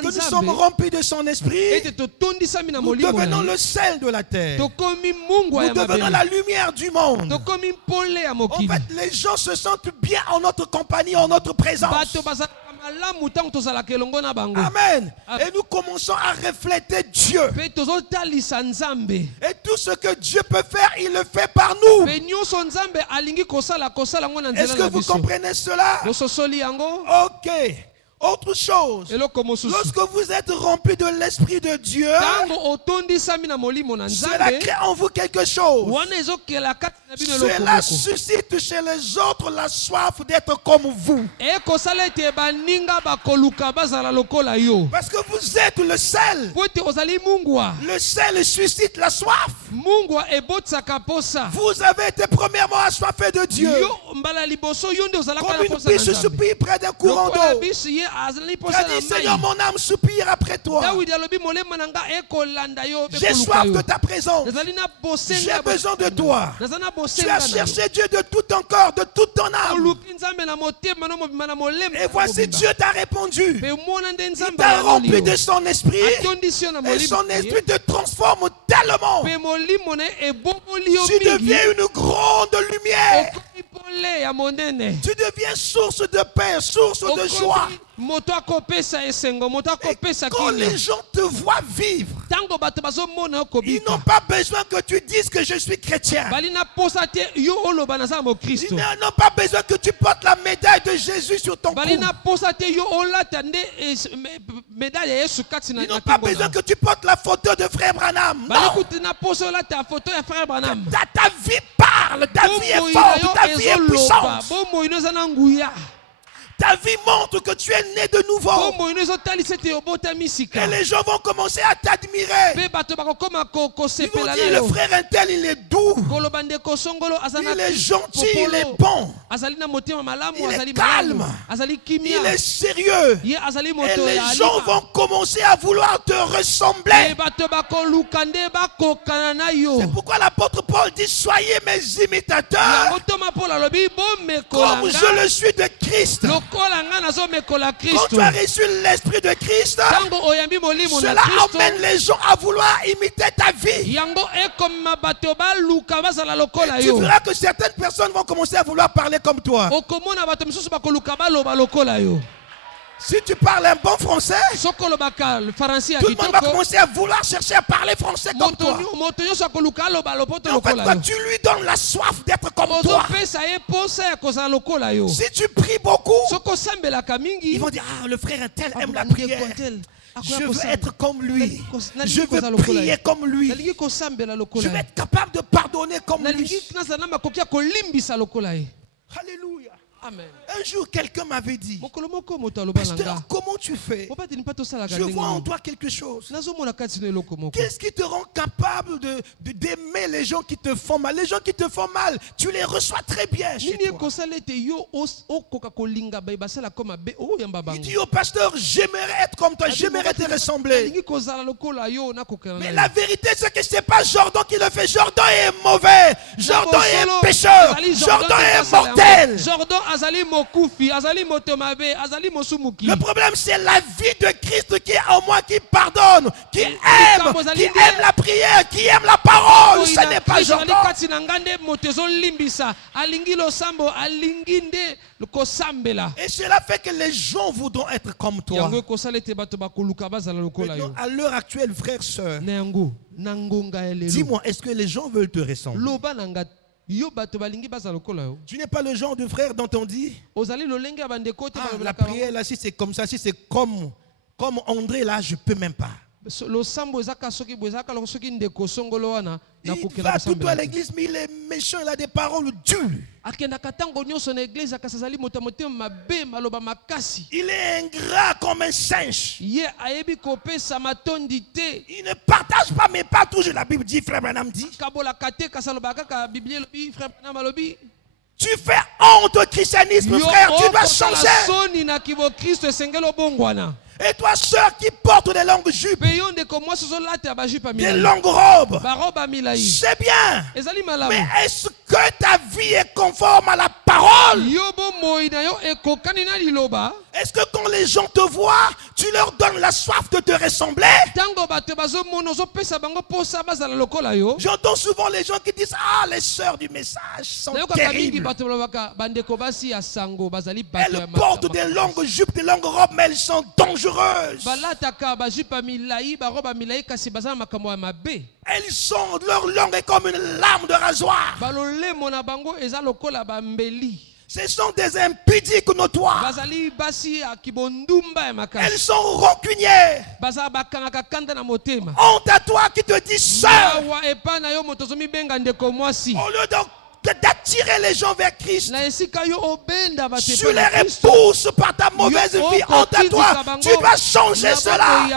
nous sommes remplis de son esprit, nous devenons le sel de la terre. Nous devenons la lumière du monde. En fait, les gens se sentent bien en notre compagnie, en notre présence. malamu ntango tozalaka elongo na bango. Amen. Et nous commençons à refléter Dieu. Mpe tozotalisa Nzambe. Et tout ce que Dieu peut faire, il le fait par nous. Mpe nyonso Nzambe alingi kosala yango na Est-ce nzela que na vous biso. comprenez cela? Bososoli yango. Ok. Autre chose. Eloko mosusu. Lorsque vous êtes rempli de l'Esprit de Dieu, Ntango otondisami na molimo na cela Nzambe. crée en vous quelque chose. Wana ezokela kati na bino eloko Cela moko. suscite chez les autres la soif d'être comme vous. Ekosala ete baninga bakoluka bazala lokola yo. Parce que vous êtes le sel. Po ete ozali mungwa. Le sel suscite la soif. Mungwa ebotisaka posa. Vous avez été premièrement assoiffé de Dieu. Yo mbala liboso yo nde ozalaka Comme na une posa na biche Nzambe. soupire près d'un courant Lokola d'eau. biche ye azali Tu posa as na dit, Seigneur, mai. mon âme soupire après toi. Dawidi alobi molema na nga ekolanda yo J'ai bekoluka soif yo. de ta présence. Nazali na bosenga. J'ai besoin de toi. Nazali na Tu bosenga as na yo. cherché Dieu de tout ton corps, de toute ton âme. Oluki Nzambe na motema na mobima na molema. Et voici Dieu t'a répondu. Pe mona nde Il Nzambe t'a rempli aloli de yo. son esprit. Atondisi yo na Et molimo. son esprit te transforme tellement. Pe molimo na ye eboboli yo Tu mingi. deviens une grande lumière. Okomi pole ya monene. Tu deviens source de paix, source de joie. Okomi moto akopesa esengo, moto Et akopesa quand kimia. les gens te voient vivre, Tango bato bazomona yo ils kobika. n'ont pas besoin que tu dises que je suis chrétien. Bali na posa te yo oloba naza mo Ils Kristo. n'ont pas besoin que tu portes la médaille de Jésus sur ton cou. Bali na posa te yo olata nde médaille ya Yesu kati na Ils n'ont na pas kingo besoin na. que tu portes la photo de frère Branham. Bali Non. kuti na posa olata photo ya frère Branham. Ta vie parle, ta vie est Bomoi na forte, yo ta vie est ezoloba. puissante. Bomoi no eza na nguya. Ta vie montre que tu es né de nouveau. Bomoi no ezotalisa ete obotami sika. Et les gens vont commencer à t'admirer. Mpe bato bakokoma Ils vont kosepela dire, na le yo. frère intel, il est doux. Koloba ndeko songolo aza na Il est gentil, popolo. il est bon. Azali na motema malamu, Il est azali calme. malamu. Azali kimia. Il est sérieux. Ye azali Et moto les ya gens alima. vont commencer à vouloir te E ressembler. bato bakoluka nde bakokana na yo. C'est pourquoi l'apôtre Paul dit, soyez mes imitateurs Yango Toma Paul alobi bomekola comme nga. je le suis de Christ. Lokola nga nazomekola Quand Kristo. tu as reçu l'esprit de Christ, Tango oyambi molimo na cela Kristo. amène les gens à vouloir imiter ta vie. Yango ekoma bato baluka bazala lokola Tu yo. verras que certaines personnes vont commencer à vouloir parler comme toi. Okomona bato misusu bakoluka baloba lokola yo. Si tu parles un bon français, Soko lobaka faransi ya tout le monde va kitoko. commencer à vouloir chercher à parler français comme toi. Moto nyonso akoluka aloba lopoto En fait, lokola toi, yo. tu lui donnes la soif d'être comme toi. Ozopesa ye posa ya kozala lokola yo. Si tu pries beaucoup, Soko osambelaka mingi. ils vont dire, ah, le frère untel aime la ndeko prière. tel, Je akoya veux kosamba. être comme lui. Nalingi Je kozala veux lokola prier ye. comme lui. Nalingi kosambela Je lokola veux ye. être capable de pardonner comme lui. Nalingi nazala na makoki ya kolimbisa lokola ye. Alléluia. Amen. Un jour, quelqu'un m'avait dit, Mokolo moko moto aloba na pasteur, nga. comment tu fais? Obatini pa tosalaka Je ndenge vois en nini. toi quelque chose. Nazomona kati na eloko moko. Qu'est-ce qui te rend capable d'aimer les gens qui te font mal? Les gens qui te font mal, tu les reçois très bien chez Nini toi. ekosala ete yo okoka kolinga baye basala koma be oyamba Il bango. dit au pasteur, j'aimerais être comme toi, j'aimerais te ressembler. Nalingi kozala lokola yo nakokana na Mais yo. la vérité, c'est que c'est pas Jordan qui le fait. Jordan est mauvais. Jordan est pécheur. Jordan est mortel. Jordan azali mokufi, azali motomabe, azali mosumuki. Le problème, c'est la vie de Christ qui est en moi, qui pardonne, qui aime la prière, qui aime la parole. Ce n'est pas Jordan. Kati na ngande motezo limbisa, alingi lo sambo, alingi nde kosambela. Et cela fait que les gens voudront être comme toi. Yango kosala ete bato bakoluka bazala lokola yo. Maintenant, à l'heure actuelle, frère, sœur, Na yango nangonga elelo. dis-moi, est-ce que les gens veulent te ressembler? Loba nanga yo bato balingi bazala lokola yo. Tu n'es pas le genre de frère dont on dit, Ozali lolenge bandeko te ah, la balobelaka. prière là, si c'est comme ça, si c'est comme André là, je peux même pas. Lo sambo ezaka soki bozaka lo soki ndeko songolo wana na Il kokela va tout à basambela. l'église, mais il est méchant, il a des paroles dures. Akendaka tango nyonso na eglise akasazali moto motema mabe maloba makasi. Il est ingrat comme un singe. Ye ayebi kopesa matondi te. Il ne partage pas, mais pas toujours. La Bible dit, frère Branham dit. Kabola kate kasaloba kaka biblia lobi frère na malobi. Tu fais honte au christianisme, frère. Tu dois changer. Soni na kibo Kristo esengelo bongwana. Et toi, sœur qui porte des longues jupes, Pe yo ndeko mwasi ozolata ba jupe des milai. longues robes, Baroba milai. c'est bien. Ezali malamu. Mais est-ce que ta vie est conforme à la parole? Yo bo moi na yo ekokani na liloba. Est-ce que quand les gens te voient, tu leur donnes la soif de te ressembler? J'entends souvent les gens qui disent, ah, les sœurs du message sont terribles. Elles portent des longues jupes, des longues robes, mais elles sont dangereuses. Elles sont, leur langue est comme une lame de rasoir. Ce sont des impudiques notoires. Elles sont rancunières. Honte à toi qui te dis sœur. Au lieu d'attirer les gens vers Christ, tu les repousses par ta mauvaise vie. Honte à toi. Tu dois changer cela.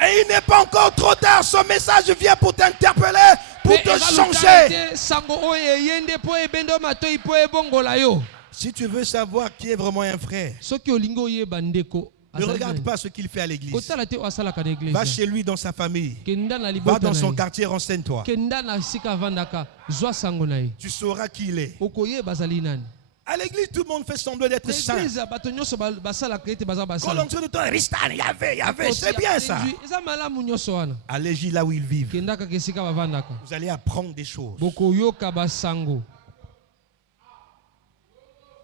Et il n'est pas encore trop tard. Ce message vient pour t'interpeller, pour te changer. Si tu veux savoir qui est vraiment un frère, ne regarde pas ce qu'il fait à l'église. Va chez lui dans sa famille. Va dans son quartier, renseigne-toi. Tu sauras qui il est. À l'église, tout le monde fait semblant d'être saint. Quand l'on dit Ristan, Yahvé, c'est bien ça. Allez là où ils vivent. Vous allez apprendre des choses.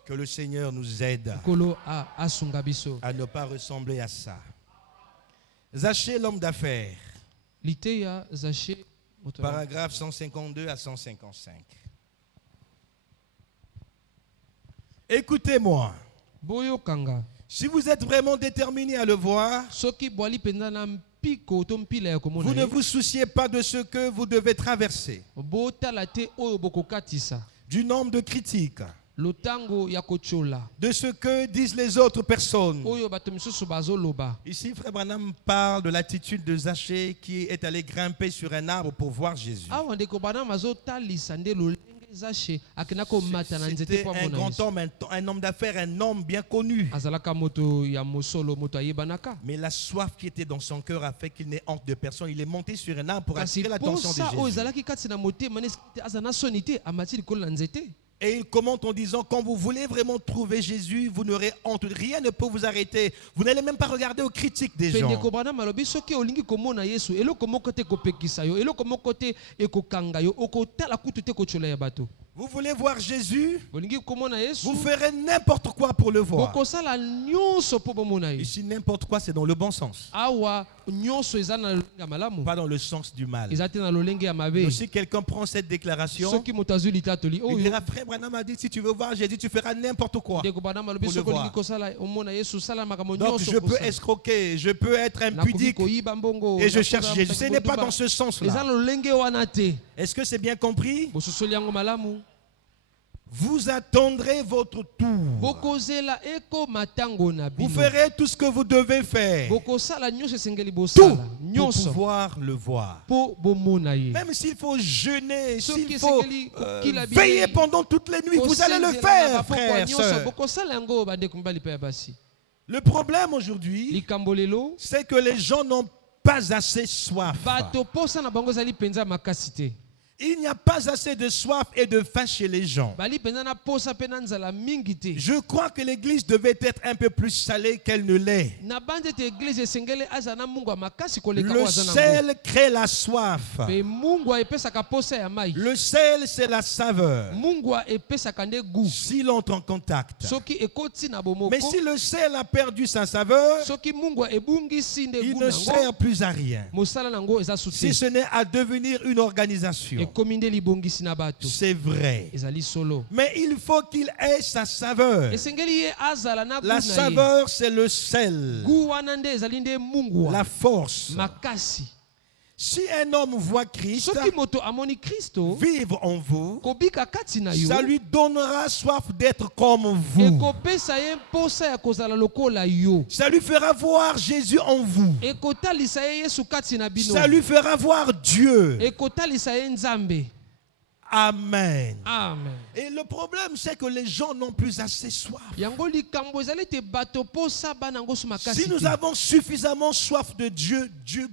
Que le Seigneur nous aide à ne pas ressembler à ça. Zachée, l'homme d'affaires. Paragraphe 152 à 155. Écoutez-moi. Si vous êtes vraiment déterminé à le voir, vous ne vous souciez pas de ce que vous devez traverser, du nombre de critiques, de ce que disent les autres personnes. Ici, Frère Branham parle de l'attitude de Zachée qui est allé grimper sur un arbre pour voir Jésus. C'était un grand homme, un homme d'affaires, un homme bien connu. Mais la soif qui était dans son cœur a fait qu'il n'ait honte de personne. Il est monté sur un arbre pour attirer l'attention de Jésus. Et il commente en disant, quand vous voulez vraiment trouver Jésus, vous n'aurez honte. Rien ne peut vous arrêter. Vous n'allez même pas regarder aux critiques des gens. Vous voulez voir Jésus, vous ferez n'importe quoi pour le voir. Ici, n'importe quoi, c'est dans le bon sens. Pas dans le sens du mal. Donc, si quelqu'un prend cette déclaration, il dira, Frère Branham a dit, si tu veux voir Jésus, tu feras n'importe quoi pour le voir. Donc, je peux escroquer, je peux être impudique et je cherche Jésus. Ce n'est pas dans ce sens-là. Est-ce que c'est bien compris? Vous attendrez votre tour. Vous ferez tout ce que vous devez faire. Tout pour pouvoir le voir. Même s'il faut jeûner, s'il faut veiller pendant toutes les nuits, vous allez le faire, frères, sœurs. Le problème aujourd'hui, c'est que les gens n'ont pas assez soif. Il n'y a pas assez de soif et de faim chez les gens. Je crois que l'église devait être un peu plus salée qu'elle ne l'est. Le sel crée la soif. Le sel, c'est la saveur. Si l'on est en contact. Mais si le sel a perdu sa saveur, il ne sert plus à rien. Si ce n'est à devenir une organisation. C'est vrai. Mais il faut qu'il ait sa saveur. La saveur, c'est le sel. La force. Si un homme voit Christ vivre en vous, ça lui donnera soif d'être comme vous. Ça lui fera voir Jésus en vous. Ça lui fera voir Dieu. Amen. Amen. Et le problème, c'est que les gens n'ont plus assez soif. Yango likambo ezali te bato posa bana ngo su makasi Si nous te. avons suffisamment soif de Dieu, Dieu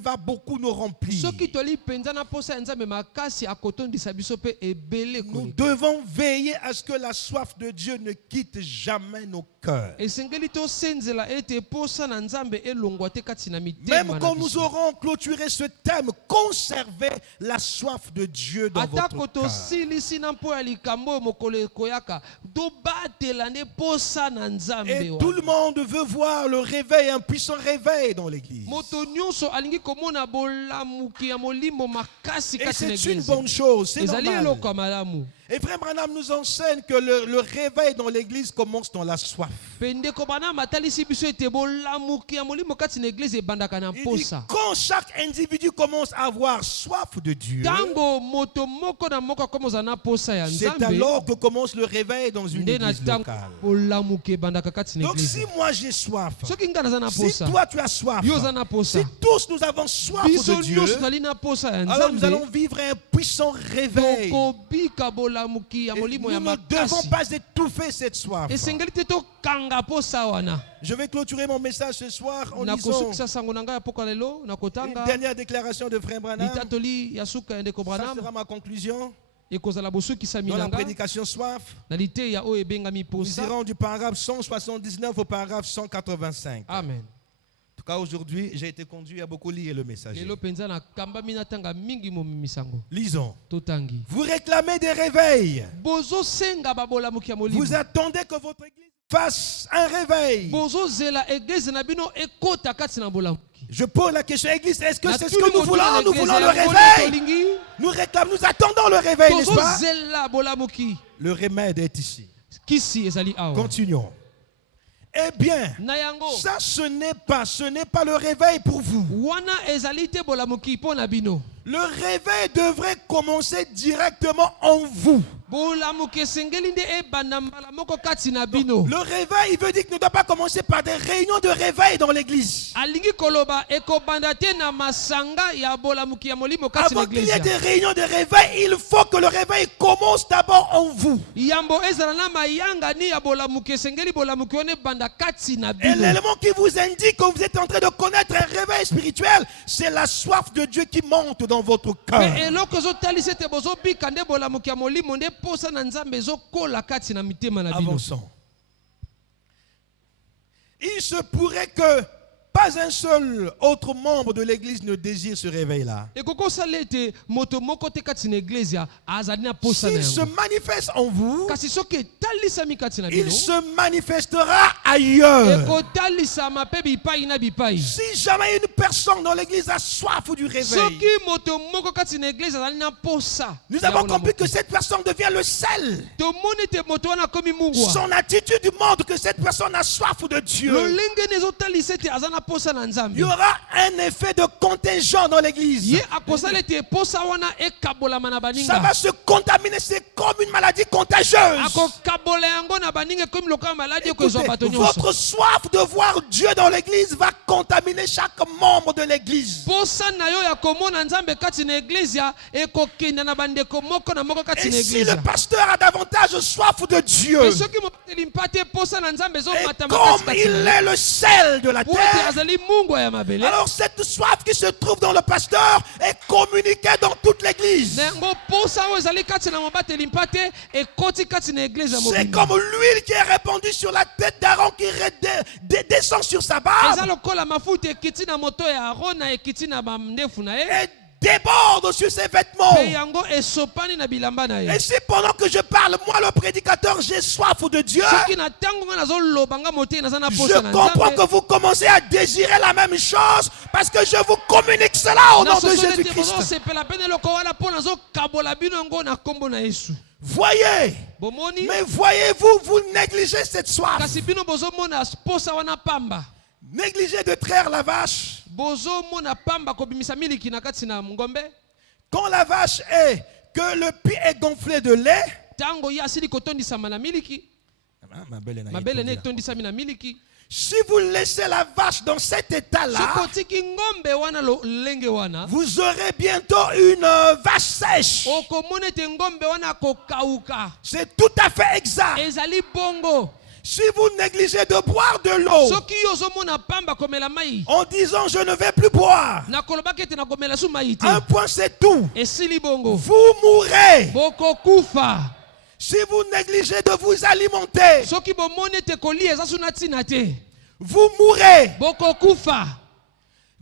va beaucoup nous remplir. Soki toli penza na posa ya Nzambe makasi akotondisa biso pe ebele Nous koleka. devons veiller à ce que la soif de Dieu ne quitte jamais nos cœurs. Esengeli tosenzela ete posa na Nzambe elongwa te kati na mitema Même na quand nous biso. aurons clôturé ce thème, conservez la soif de Dieu dans Atako votre cœur. tosilisi na mpo ya likambo mokolo ekoyaka tobatela ne posa na Nzambe Et wana. tout le monde veut voir le réveil, un puissant réveil dans l'église. Moto nyonso alingi komona bolamuki ya molimo makasi Et kati na c'est une eglise. bonne chose, c'est Ezali normal. eloko ya malamu. Et Frère Branham nous enseigne que le réveil dans l'église commence dans la soif. Pendeko bana matalisi biso ete bolamuki ya molimo kati na eglise ebandaka na Il dit, posa. quand chaque individu commence à avoir soif de Dieu, Tango moto moko na moko akomoza na posa ya c'est Nzambe. alors que commence le réveil dans une Nde na église tango locale. bolamuki ebandaka kati na Donc si eglise. moi j'ai soif, Soki nga naza na si posa. toi tu as soif, Yo za na posa. si tous nous avons soif Biso de Dieu, nyonso tozali na posa ya alors nous allons Nzambe. vivre un puissant réveil. Tokobika bolamuki ya Et molimo nous ya ne devons makasi. pas étouffer cette soif. Esengeli te tokanga posa wana. Je vais clôturer mon message ce soir en lisant nakosukisa sango na ngai ya poka lelo une nakotanga dernière déclaration de Frère Branham. litatoli ya suka ya ndeko Ça Branham sera ma conclusion ekozala bosukisami dans na la nga prédication soif. na liteya oyo ebengami Nous posa. irons du paragraphe 179 au paragraphe 185. Amen. En tout cas, aujourd'hui, j'ai été conduit à beaucoup lire le message. Lelo penza nakambami natanga mingi momimisango Lisons. totangi. Vous réclamez des réveils. Bozosenga babolamuki ya molimo. Vous attendez que votre église fasse un réveil. Bozozela eglise na bino ekota kati na bolamuki. Je pose la question, église, est-ce que Na c'est ce tuli que nous moto voulons? na Nous eglise voulons le ya ngoni réveil. tolingi. Nous réclamons, nous attendons le réveil, n'est-ce pas? Tozozela bolamuki. Le remède est ici. Kisi ezali awa. Continuons. Eh bien, Na yango. ça ce n'est pas le réveil pour vous. Wana ezali te bolamuki po na bino. Le réveil devrait commencer directement en vous. Bolamuki esengeli nde ebanda mbala moko kati na bino. Le réveil, il veut dire que ne doit pas commencer par des réunions de réveil dans l'église. Alingi koloba ekobanda te na masanga ya bolamuki ya molimo kati na Avant qu'il y ait eglise. des réunions de réveil, il faut que le réveil commence d'abord en vous. Yambo ezala na mayanga ni ya bolamuki esengeli bolamuki wana ebanda kati na Et bino. l'élément qui vous indique que vous êtes en train de connaître un réveil spirituel, c'est la soif de Dieu qui monte dans votre cœur. Pe eloko ezotalisa ete bozobika nde bolamuki ya molimo nde posa na Nzambe ezokola kati na mitema na bino. Avançons. Il se pourrait que pas un seul autre membre de l'église ne désire ce réveil-là. Ekokosala ete moto moko te kati na eglise azali na posa na S'il se yango. manifeste en vous, Kasi soki etalisami kati na bino il se manifestera ailleurs. ekotalisama mpe bipai na bipai. Si jamais une personne dans l'église a soif du réveil, Soki moto moko kati na eglise azali na posa. nous avons compris que cette personne devient le sel. tomoni ete moto wana akomi mungwa. Son attitude montre que cette personne a soif de Dieu. lolenge nde ezotalisa ete aza na posa na Il y Nzambe. aura un effet de contingent dans l'église. Ye akosala ete posa wana ekabolama na Ça baninga. va se contaminer, c'est comme une maladie contagieuse. akokabola yango na baninga ekomi lokola maladi ekozwa Écoutez, bato nyonso. votre soif de voir Dieu dans l'église va contaminer chaque membre de l'église. posa na yo ya komona Nzambe kati na eglise ekokenda na bandeko moko na moko kati Et na si eglise. le pasteur a davantage soif de Dieu, E soki mobateli mpa te posa na Nzambe et ezomata makasi comme kati il na est le sel de la po ete terre, azali mungwa ya mabele. alors cette soif qui se trouve dans le pasteur est communiquée dans toute l'église. na yango posa oyo ezali kati na mobateli mpa te ekoti kati na eglise ya C'est mobimba. comme l'huile qui est répandue sur la tête d'Aaron qui descend sur sa barbe eza lokola mafuta ekiti na moto ya Arona ekiti na bandefu na ye et déborde sur ses vêtements. mpe yango esopani na bilamba na Et ye. si pendant que je parle, moi le prédicateur, j'ai soif de Dieu, soki na ntango nga nazoloba nga motei naza na posa je na comprends que Nzambe, vous commencez à désirer la même chose parce que je vous communique cela au nom de nasosoli ete Jésus-Christ. bozosepela pene eloko wana mpo nazokabola bino yango na nkombo na Yesu. Voyez, Bomoni mais voyez-vous, vous négligez cette soif. kasi bino bozomona posa wana pamba, Négligez de traire la vache. bozomona pamba kobimisa miliki na kati na ngombe. Quand la vache est, que le pied est gonflé de lait, Tango ye asili kotondisama na miliki, mabele mabele ne etondisami na miliki. Si vous laissez la vache dans cet état-là, Soki otiki ngombe wana lolenge wana, vous aurez bientôt une vache sèche. okomona ete ngombe wana kokauka. C'est tout à fait exact. Ezali bongo. Si vous négligez de boire de l'eau Soki ozomona pamba komela mai, en disant je ne vais plus boire, nakolobaki ete nakomela su mai te. un point c'est tout. Esili bongo. Vous mourrez. Bokokufa. Si vous négligez de vous alimenter, Soki bomoni ete kolia eza su na ntina te, vous mourrez. bokokufa.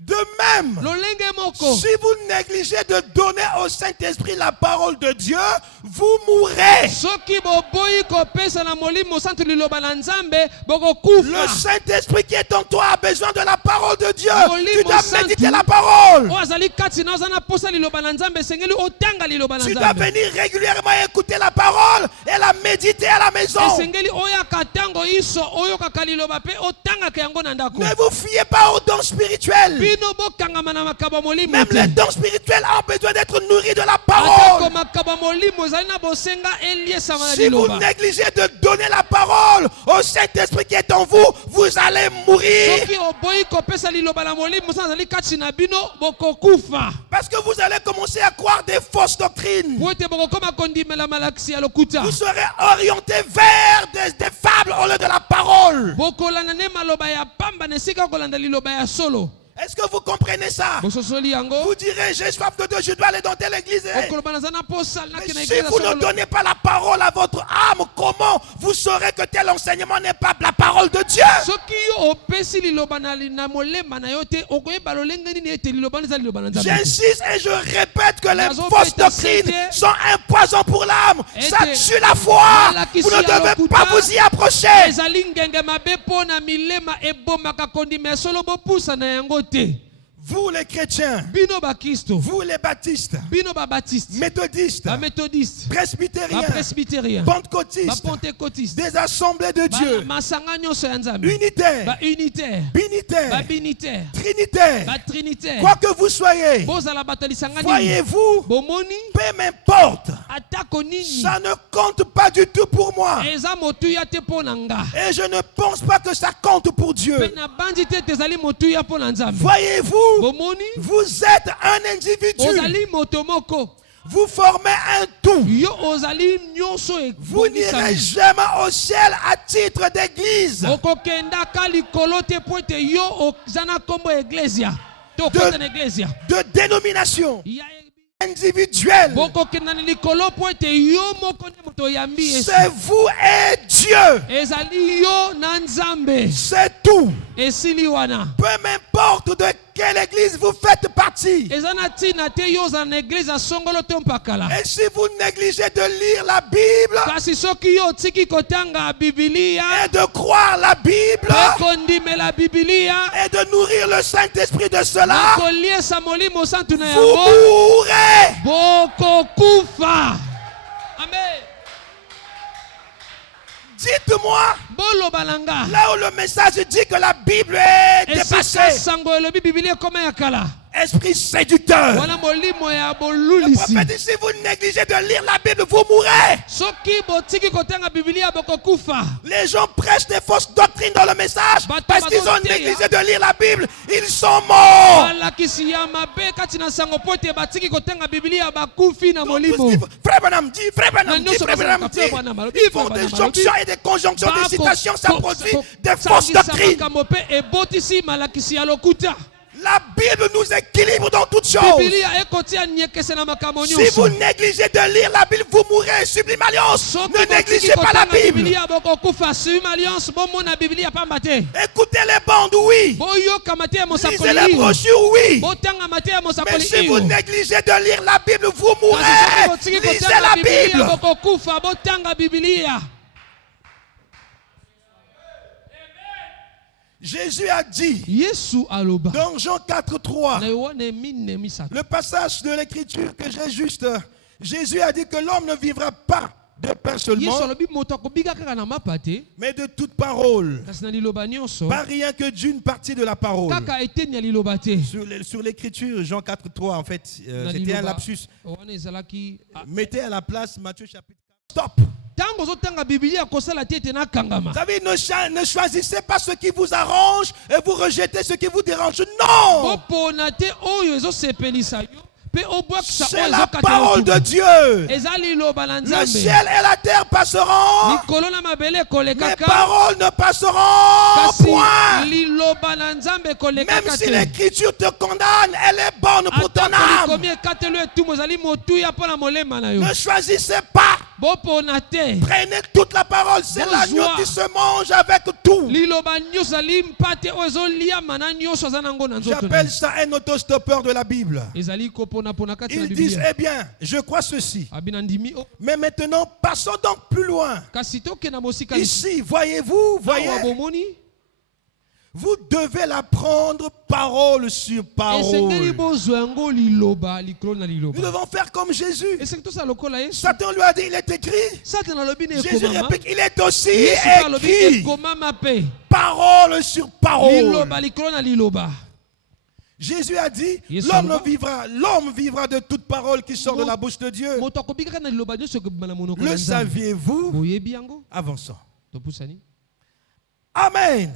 De même, Lolenge moko. si vous négligez de donner au Saint-Esprit la parole de Dieu, vous mourrez. Soki boboyi kopesa na molimo santu liloba na Nzambe, Le bokokufa. Saint-Esprit qui est en toi a besoin de la parole de Dieu. Molimo Tu dois Santu. méditer la parole. O azali kati na ozana posa liloba na Nzambe, sengeli otanga liloba na Tu dois Nzambe. venir régulièrement écouter la parole et la méditer à la maison. Esengeli oyaka tango iso oyokaka liloba pe otangaka yango na ndako. Ne vous fiez pas aux dons spirituels. Bino bokangama na makabo molimo Même te. les dons spirituels ont besoin d'être nourris de la Atako parole. makabo molimo ezali na bosenga eliesama na Si vous liloba. négligez de donner la parole au Saint-Esprit qui est en vous, vous allez mourir. Soki oboyi kopesa liloba na molimo sana ezali kati na bino, bokokufa. Parce que vous allez commencer à croire des fausses doctrines. Po ete bokokoma kondimela malakisi ya lokuta. Vous serez orienté vers des fables au lieu de la parole. Bokolanda ne maloba ya pamba na esika kolanda liloba ya solo. Est-ce que vous comprenez ça? Bososoli yango. Vous direz, j'ai soif de Dieu, je dois aller dans telle église. Okoloba na zana posal na Mais kena si iglesia vous ne solo. donnez pas la parole à votre âme, comment vous saurez que tel enseignement n'est pas la parole de Dieu? Soki yo opesi liloba na molema na yo te, okoyeba lolenge nini ete liloba neza liloba na Nzambe. J'insiste et je répète que les Nazo fausses peta doctrines sete. sont un poison pour l'âme. Ça Ete. tue la foi. Malakisi Vous ne ya devez lokuta. pas vous y approcher. Ezali ngenge mabe po na milema ebomaka kondima ya solo bopusa na yango te. Vous les chrétiens, Bino ba Kristo, vous les baptistes, bino ba baptiste, méthodistes, ba methodiste, ba presbytériens, presbytérien, ba pentecôtistes, pentecôtiste, des assemblées de Dieu, masanga nyonso ya Nzambe, unitaires, ba unitaire, ba binitaires, binitaire, trinitaires, ba trinitaire. quoi que vous soyez, Bozala bato lisanga nini. voyez-vous, Bomoni peu m'importe, atako nini. ça ne compte pas du tout pour moi. Eza motuya te po na nga. Et je ne pense pas que ça compte pour Dieu. Pe na bandi te tezali motuya po na Nzambe. Voyez-vous, Bomoni vous êtes un individu. ozali moto moko. Vous formez un tout. Yo ozali nyonso Vous n'irez ebongisami. jamais au ciel à titre d'église. Okokendaka likolo te po ete yo oza na kombo eglesia. To okota na eglesia. De dénomination Ya individuelle. bokokenda na likolo po ete yo moko nde moto oyambi esi. C'est vous et Dieu. Ezali yo na Nzambe. C'est tout. Esili wana. Peu m'importe de quelle église vous faites partie. Eza na ntina te yo oza na eglize asongolo te mpakala. Et si vous négligez de lire la Bible Kasi soki yo otiki kotanga Biblia, et de croire la Bible pe kondimela Biblia, et de nourrir le Saint-Esprit de cela, koliesa molimo santu na vous yango, mourrez. bokokufa. Amen. Dites-moi, Boloba na nga. là où le message dit que la Bible est Esika dépassée, sango elobi Biblia ekoma ya kala. esprit séducteur. Wana molimo ya Le bolulisi. prophète dit, si vous négligez de lire la Bible, vous mourrez. Soki botiki kotanga Biblia bokokufa. Les gens prêchent des fausses doctrines dans le message parce qu'ils ont négligé de lire la Bible. Ils sont morts. Balakisi ya mabe kati na sango po ete batiki kotanga Biblia bakufi na Donc, tout ce molimo. qu'il faut- Frère Branham dit, Frère Branham Na dit, nyonso Frère Branham bazalaka, Frère dit. Branham alobi, Ils Frère font des Branham alobi. jonctions et des conjonctions, des citations, ça produit des fausses Sangisa doctrines. makambo pe ebotisi malakisi ya lokuta. La Bible nous équilibre dans toutes choses. Biblia ekotia nyekese na makambo Si nyonso. vous négligez de lire la Bible, vous mourrez. Sublime Alliance. Soki Ne botiki négligez pas la kotanga Bible. Biblia bokokufa. Suime alliance bomona Biblia pamba te. Écoutez les bandes, oui. Boyoka mate ya Lisez mosakoli les iyo. brochures, oui. Botanga mate ya Mais mosakoli si vous iyo. négligez de lire la Bible, vous Kasi soki mourrez. botiki Lisez kotanga la Biblia Bible. bokokufa. Botanga Biblia. Jésus a dit Yesu aloba. dans Jean 4:3, Na yohane mine misato. le passage de l'écriture que j'ai juste, Jésus a dit que l'homme ne vivra pas de pain Yesu seulement, alobi moto akobika kaka na mapa te. mais de toute parole. Kasi na liloba nyonso. Pas rien que d'une partie de la parole. Kaka eteni ya liloba te. Sur l'écriture, Jean 4:3, en fait, Na c'était un liloba, lapsus. wana ezalaki Mettez à la place Matthieu chapitre 4. Stop. tango ozotanga Biblia kosala te ete nakangama. Vous savez, ne choisissez pas ce qui vous arrange et vous rejetez ce qui vous dérange. Non! Bopona te oyo ezosepelisa yo. C'est la parole de Dieu. Le ciel et la terre passeront. Mes paroles ne passeront point. Même si l'écriture te condamne, elle est bonne pour ton âme. Ne choisissez pas. Prenez toute la parole. C'est l'agneau qui se mange avec tout. J'appelle ça un autostoppeur de la Bible. Ils disent, eh bien, je crois ceci. Mais maintenant, passons donc plus loin. Ici, voyez, vous devez la prendre parole sur parole. Nous devons faire comme Jésus. Satan lui a dit, il est écrit. Jésus réplique, il est aussi écrit. Parole sur parole. Jésus a dit, l'homme vivra de toute parole qui sort de la bouche de Dieu. Le saviez-vous? Avançons. Amen.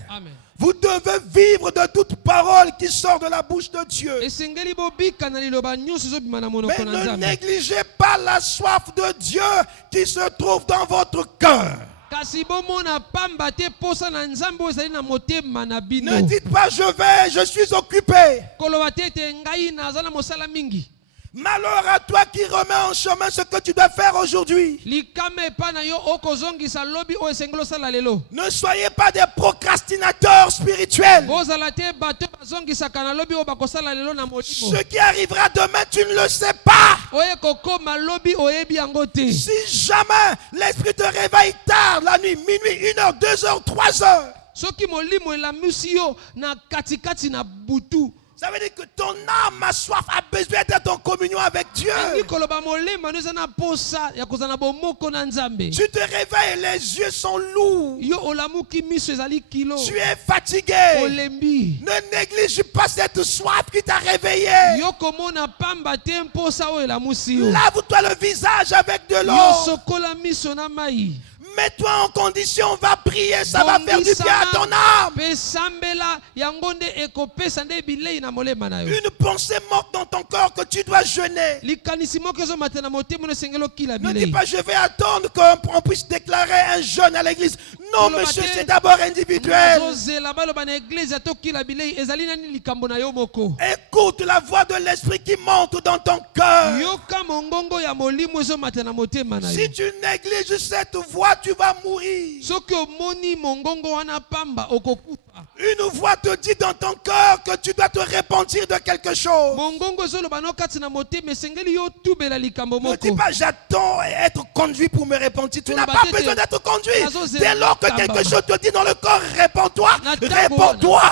Vous devez vivre de toute parole qui sort de la bouche de Dieu. Mais ne négligez pas la soif de Dieu qui se trouve dans votre cœur. Ne dites pas je suis occupé. Malheur à toi qui remets en chemin ce que tu dois faire aujourd'hui. Ne soyez pas des procrastinateurs spirituels. Ce qui arrivera demain, tu ne le sais pas. Si jamais l'esprit te réveille tard la nuit, minuit, 1h, 2h, 3h. Ça veut dire que ton âme a soif, a besoin d'être en communion avec Dieu. Tu te réveilles, les yeux sont lourds. Tu es fatigué. Ne néglige pas cette soif qui t'a réveillé. Lave-toi le visage avec de l'eau. Mets-toi en condition, va prier, ça va faire du bien à ton âme. Une pensée morte dans ton corps que tu dois jeûner. Ne dis pas je vais attendre qu'on puisse déclarer un jeûne à l'église. Non monsieur, c'est d'abord individuel. Écoute la voix de l'esprit qui monte dans ton cœur. Si tu négliges cette voix, tu vas mourir. Une voix te dit dans ton cœur que tu dois te repentir de quelque chose. Ne dis pas j'attends être conduit pour me repentir. Tu n'as pas besoin d'être conduit. Dès lors que quelque chose te dit dans le corps, réponds-toi, réponds-toi.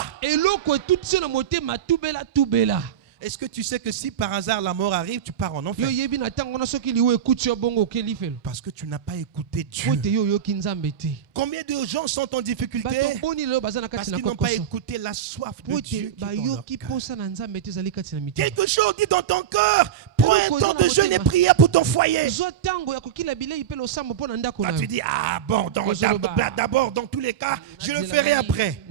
Est-ce que tu sais que si par hasard la mort arrive, tu pars en enfer? Parce que tu n'as pas écouté Dieu. Combien de gens sont en difficulté? Parce qu'ils n'ont pas écouté la soif de Dieu qui est dans leur cœur. Quelque chose dit dans ton cœur. Prends un temps de jeûne et prière pour ton foyer. Tu dis, ah bon, d'abord, dans tous les cas, je le ferai après.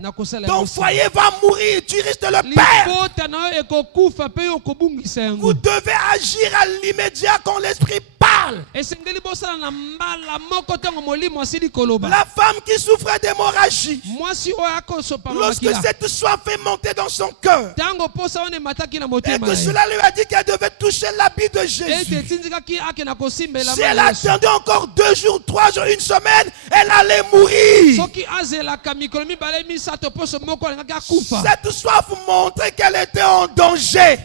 Ton foyer va mourir, tu risques de le perdre. Vous devez agir à l'immédiat quand l'esprit parle. La femme qui souffrait d'hémorragie, lorsque cette soif est montée dans son cœur, et que cela lui a dit qu'elle devait toucher l'habit de Jésus, si elle attendait encore 2 jours, 3 jours, 1 semaine, elle allait mourir. Cette soif montrait qu'elle était en danger et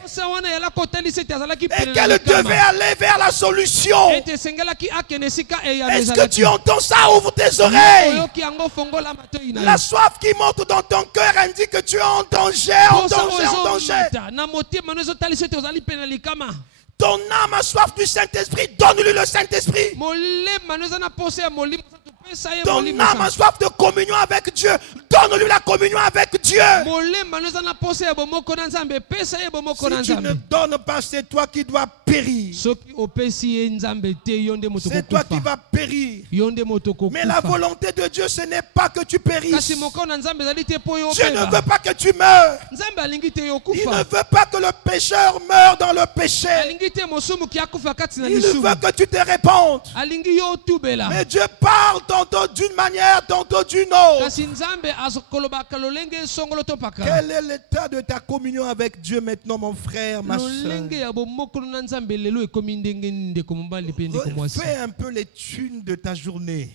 qu'elle devait aller vers la solution. Est-ce que tu entends ça? Ouvre tes oreilles. La soif qui monte dans ton cœur indique que tu es en danger, en danger, en danger. Ton âme a soif du Saint-Esprit, donne-lui le Saint-Esprit. Ton âme a soif de communion avec Dieu, donne-lui la communion avec Dieu. Si tu ne donnes pas, c'est toi qui dois périr. C'est toi qui vas périr. Mais la volonté de Dieu, ce n'est pas que tu périsses. Dieu ne veut pas que tu meurs. Il ne veut pas que le pécheur meure dans le péché. Il veut que tu te répandes. Mais Dieu parle tantôt d'une manière, tantôt d'une autre. Quel est l'état de ta communion avec Dieu maintenant, mon frère, ma soeur? Fais un peu l'étude de ta journée.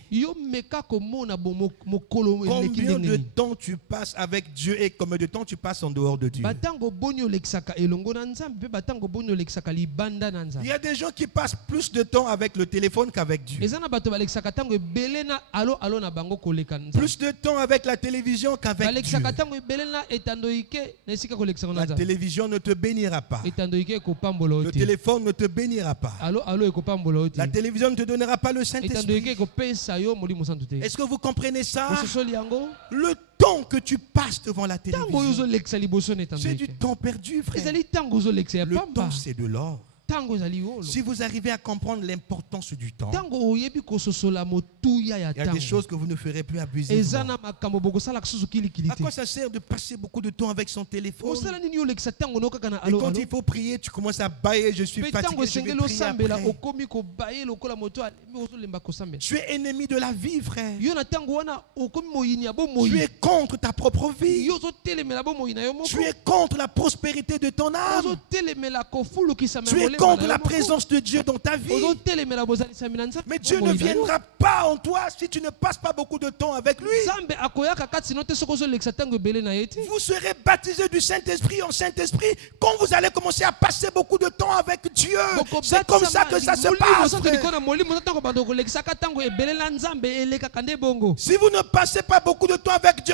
Combien de temps tu passes avec Dieu et combien de temps tu passes en dehors de Dieu? Il y a des gens qui passent plus de temps avec le téléphone qu'avec Dieu. Plus de temps avec la télévision qu'avec Dieu. La télévision ne te bénira pas. Le téléphone ne te bénira pas. La télévision ne te donnera pas le Saint-Esprit. Est-ce que vous comprenez ça? Le temps que tu passes devant la télévision, c'est du temps perdu, frère. Le temps, c'est de l'or. Si vous arrivez à comprendre l'importance du temps, il y a des choses que vous ne ferez plus abusivement. À quoi ça sert de passer beaucoup de temps avec son téléphone? Et quand il faut prier, tu commences à bailler, je suis fatigué, je vais prier après. Tu es ennemi de la vie, frère. Tu es contre ta propre vie. Tu es contre la prospérité de ton âme. Tu es contre la présence de Dieu dans ta vie. Mais Dieu ne viendra pas en toi si tu ne passes pas beaucoup de temps avec lui. Vous serez baptisés du Saint-Esprit en Saint-Esprit quand vous allez commencer à passer beaucoup de temps avec Dieu. C'est comme ça que ça se passe. Si vous ne passez pas beaucoup de temps avec Dieu,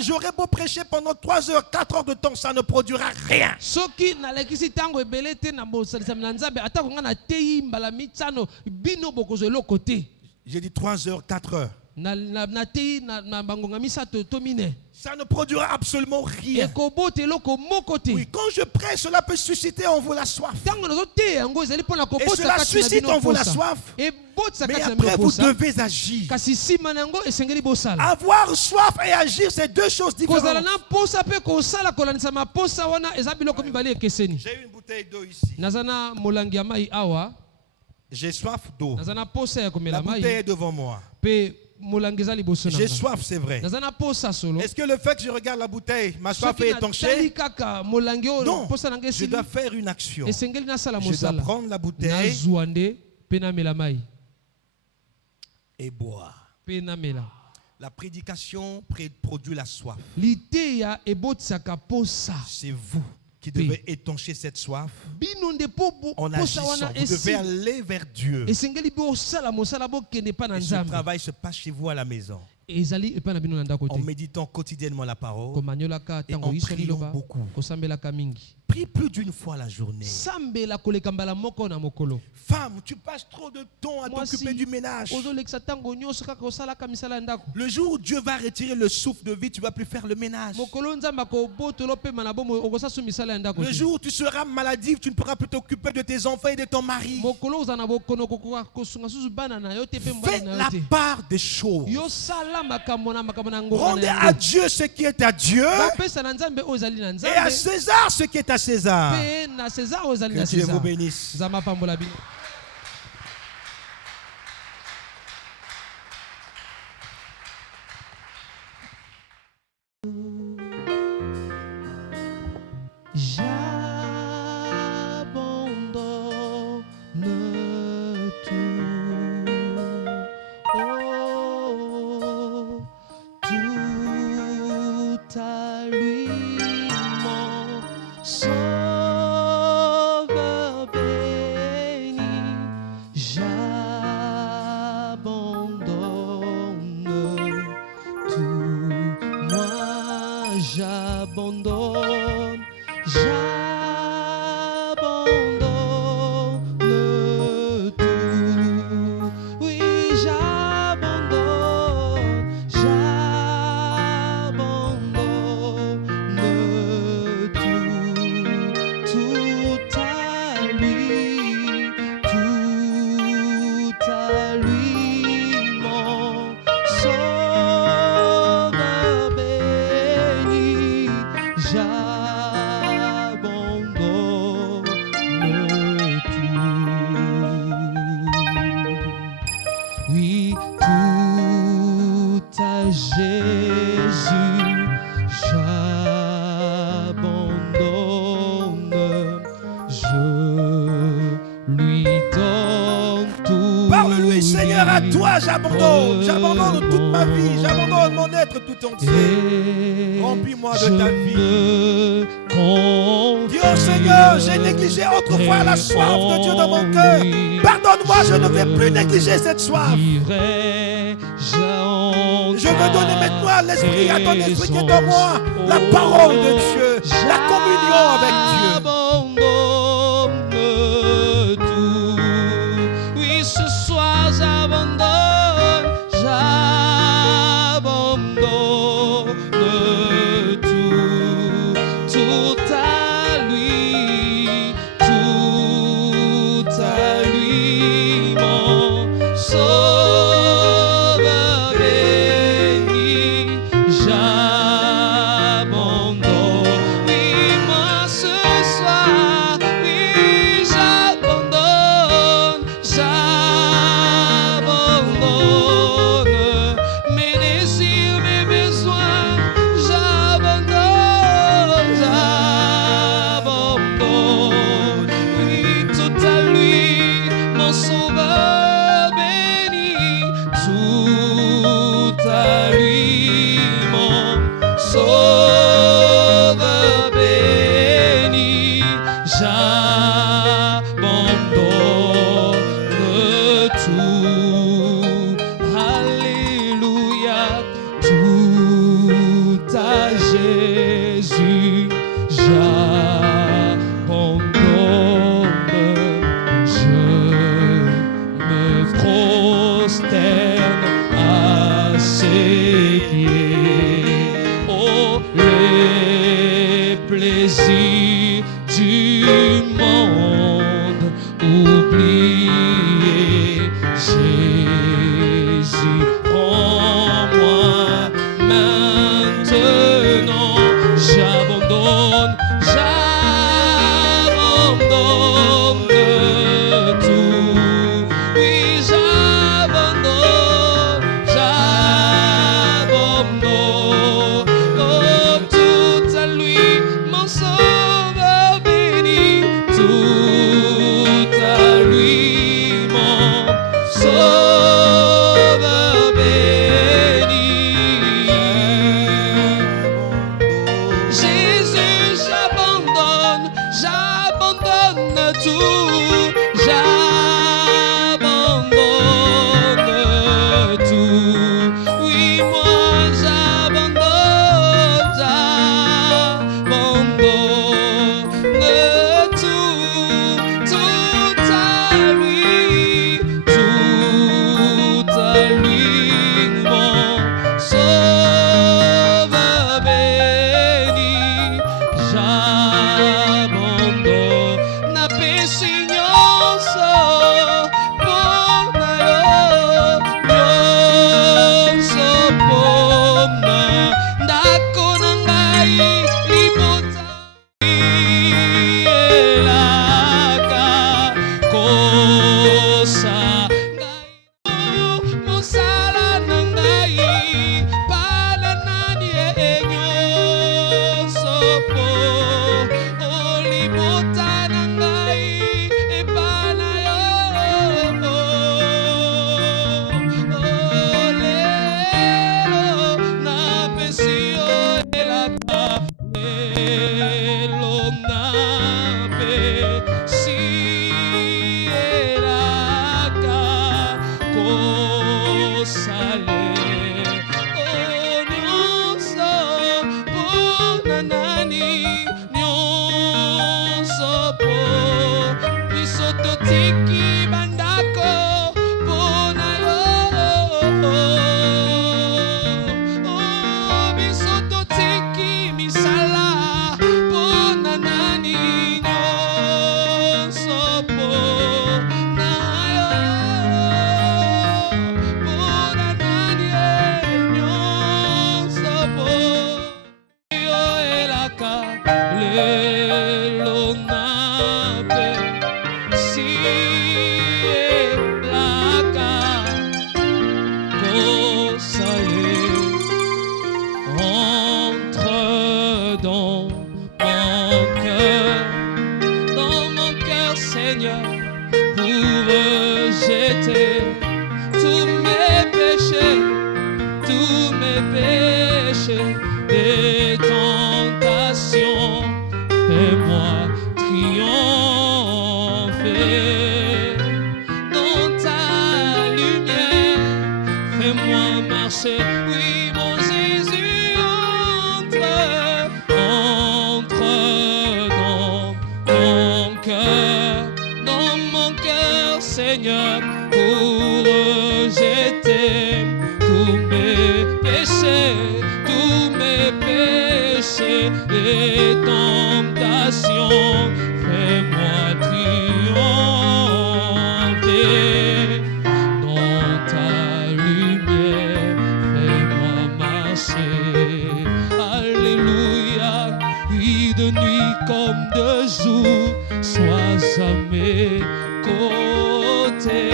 j'aurais beau prêcher pendant 3 heures, 4 heures de temps, ça ne produira rien. J'ai dit 3 heures, 4 heures. Ça ne produira absolument rien. Oui, quand je prêche, cela peut susciter en vous la soif. Et cela suscite en vous la soif. Mais après, vous devez agir. Avoir soif et agir, c'est deux choses différentes. J'ai une bouteille d'eau ici. J'ai soif d'eau. La bouteille est devant moi. J'ai soif, c'est vrai. Est-ce que le fait que je regarde la bouteille, ma soif est étanchée? Non, je dois faire une action. Je dois prendre la bouteille et boire. La prédication produit la soif. C'est vous qui devez étancher cette soif en agissant. Vous devez aller vers Dieu. Et ce travail se passe chez vous à la maison. En méditant quotidiennement la parole et en priant beaucoup. Prie plus d'une fois la journée. Femme, tu passes trop de temps à t'occuper du ménage. Le jour où Dieu va retirer le souffle de vie, tu ne vas plus faire le ménage. Le jour où tu seras maladif, tu ne pourras plus t'occuper de tes enfants et de ton mari. Fais la part des choses. Rendez à Dieu ce qui est à Dieu et à César ce qui est à César. Que Dieu vous bénisse. Jésus, j'abandonne, je lui donne tout. Parle-lui, Seigneur, à toi j'abandonne. J'abandonne toute ma vie, j'abandonne mon être tout entier. Remplis-moi de ta vie. Dis au Seigneur, j'ai négligé autrefois la soif de Dieu dans mon cœur. Pardonne-moi, je ne vais plus négliger cette soif. Je veux donner maintenant l'esprit à ton esprit qui est en moi, la parole de Dieu, la communion avec Dieu. Oui, ce soir j'abandonne tout à lui, mon sauveur béni, j'abandonne, oui, moi ce soir. jeter tous mes péchés, des tentations. Fais-moi triompher dans ta lumière. Fais-moi marcher, oui mon Jésus, entre dans mon cœur, Seigneur, pour rejeter tous mes péchés, les tentations. Fais-moi triompher dans ta lumière. Fais-moi marcher. Alléluia. Oui, de nuit comme de jour, sois à mes côtés.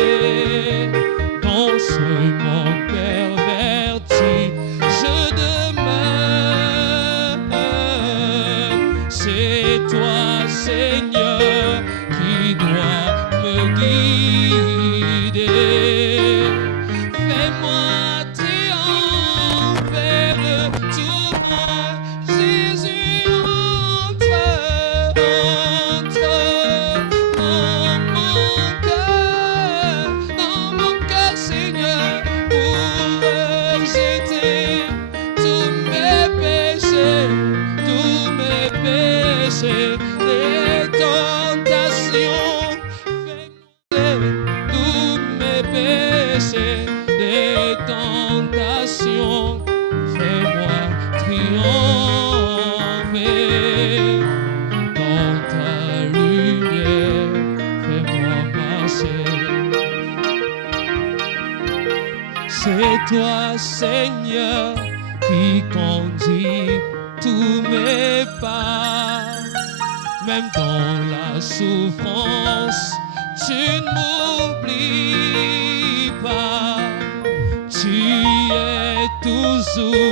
Dans ce monde perverti, je demeure. C'est toi, Seigneur, qui dois me guider. Fais-moi triompher de tout mal, Jésus, entre dans mon cœur, Seigneur, pour rejeter tous mes péchés, les tentations. Fais-moi tous mes péchés, les tentations. Fais-moi triompher dans ta lumière. Fais-moi marcher. C'est toi, Seigneur, qui conduit tous mes pas. Même dans la souffrance, tu ne m'oublies pas. Tu es toujours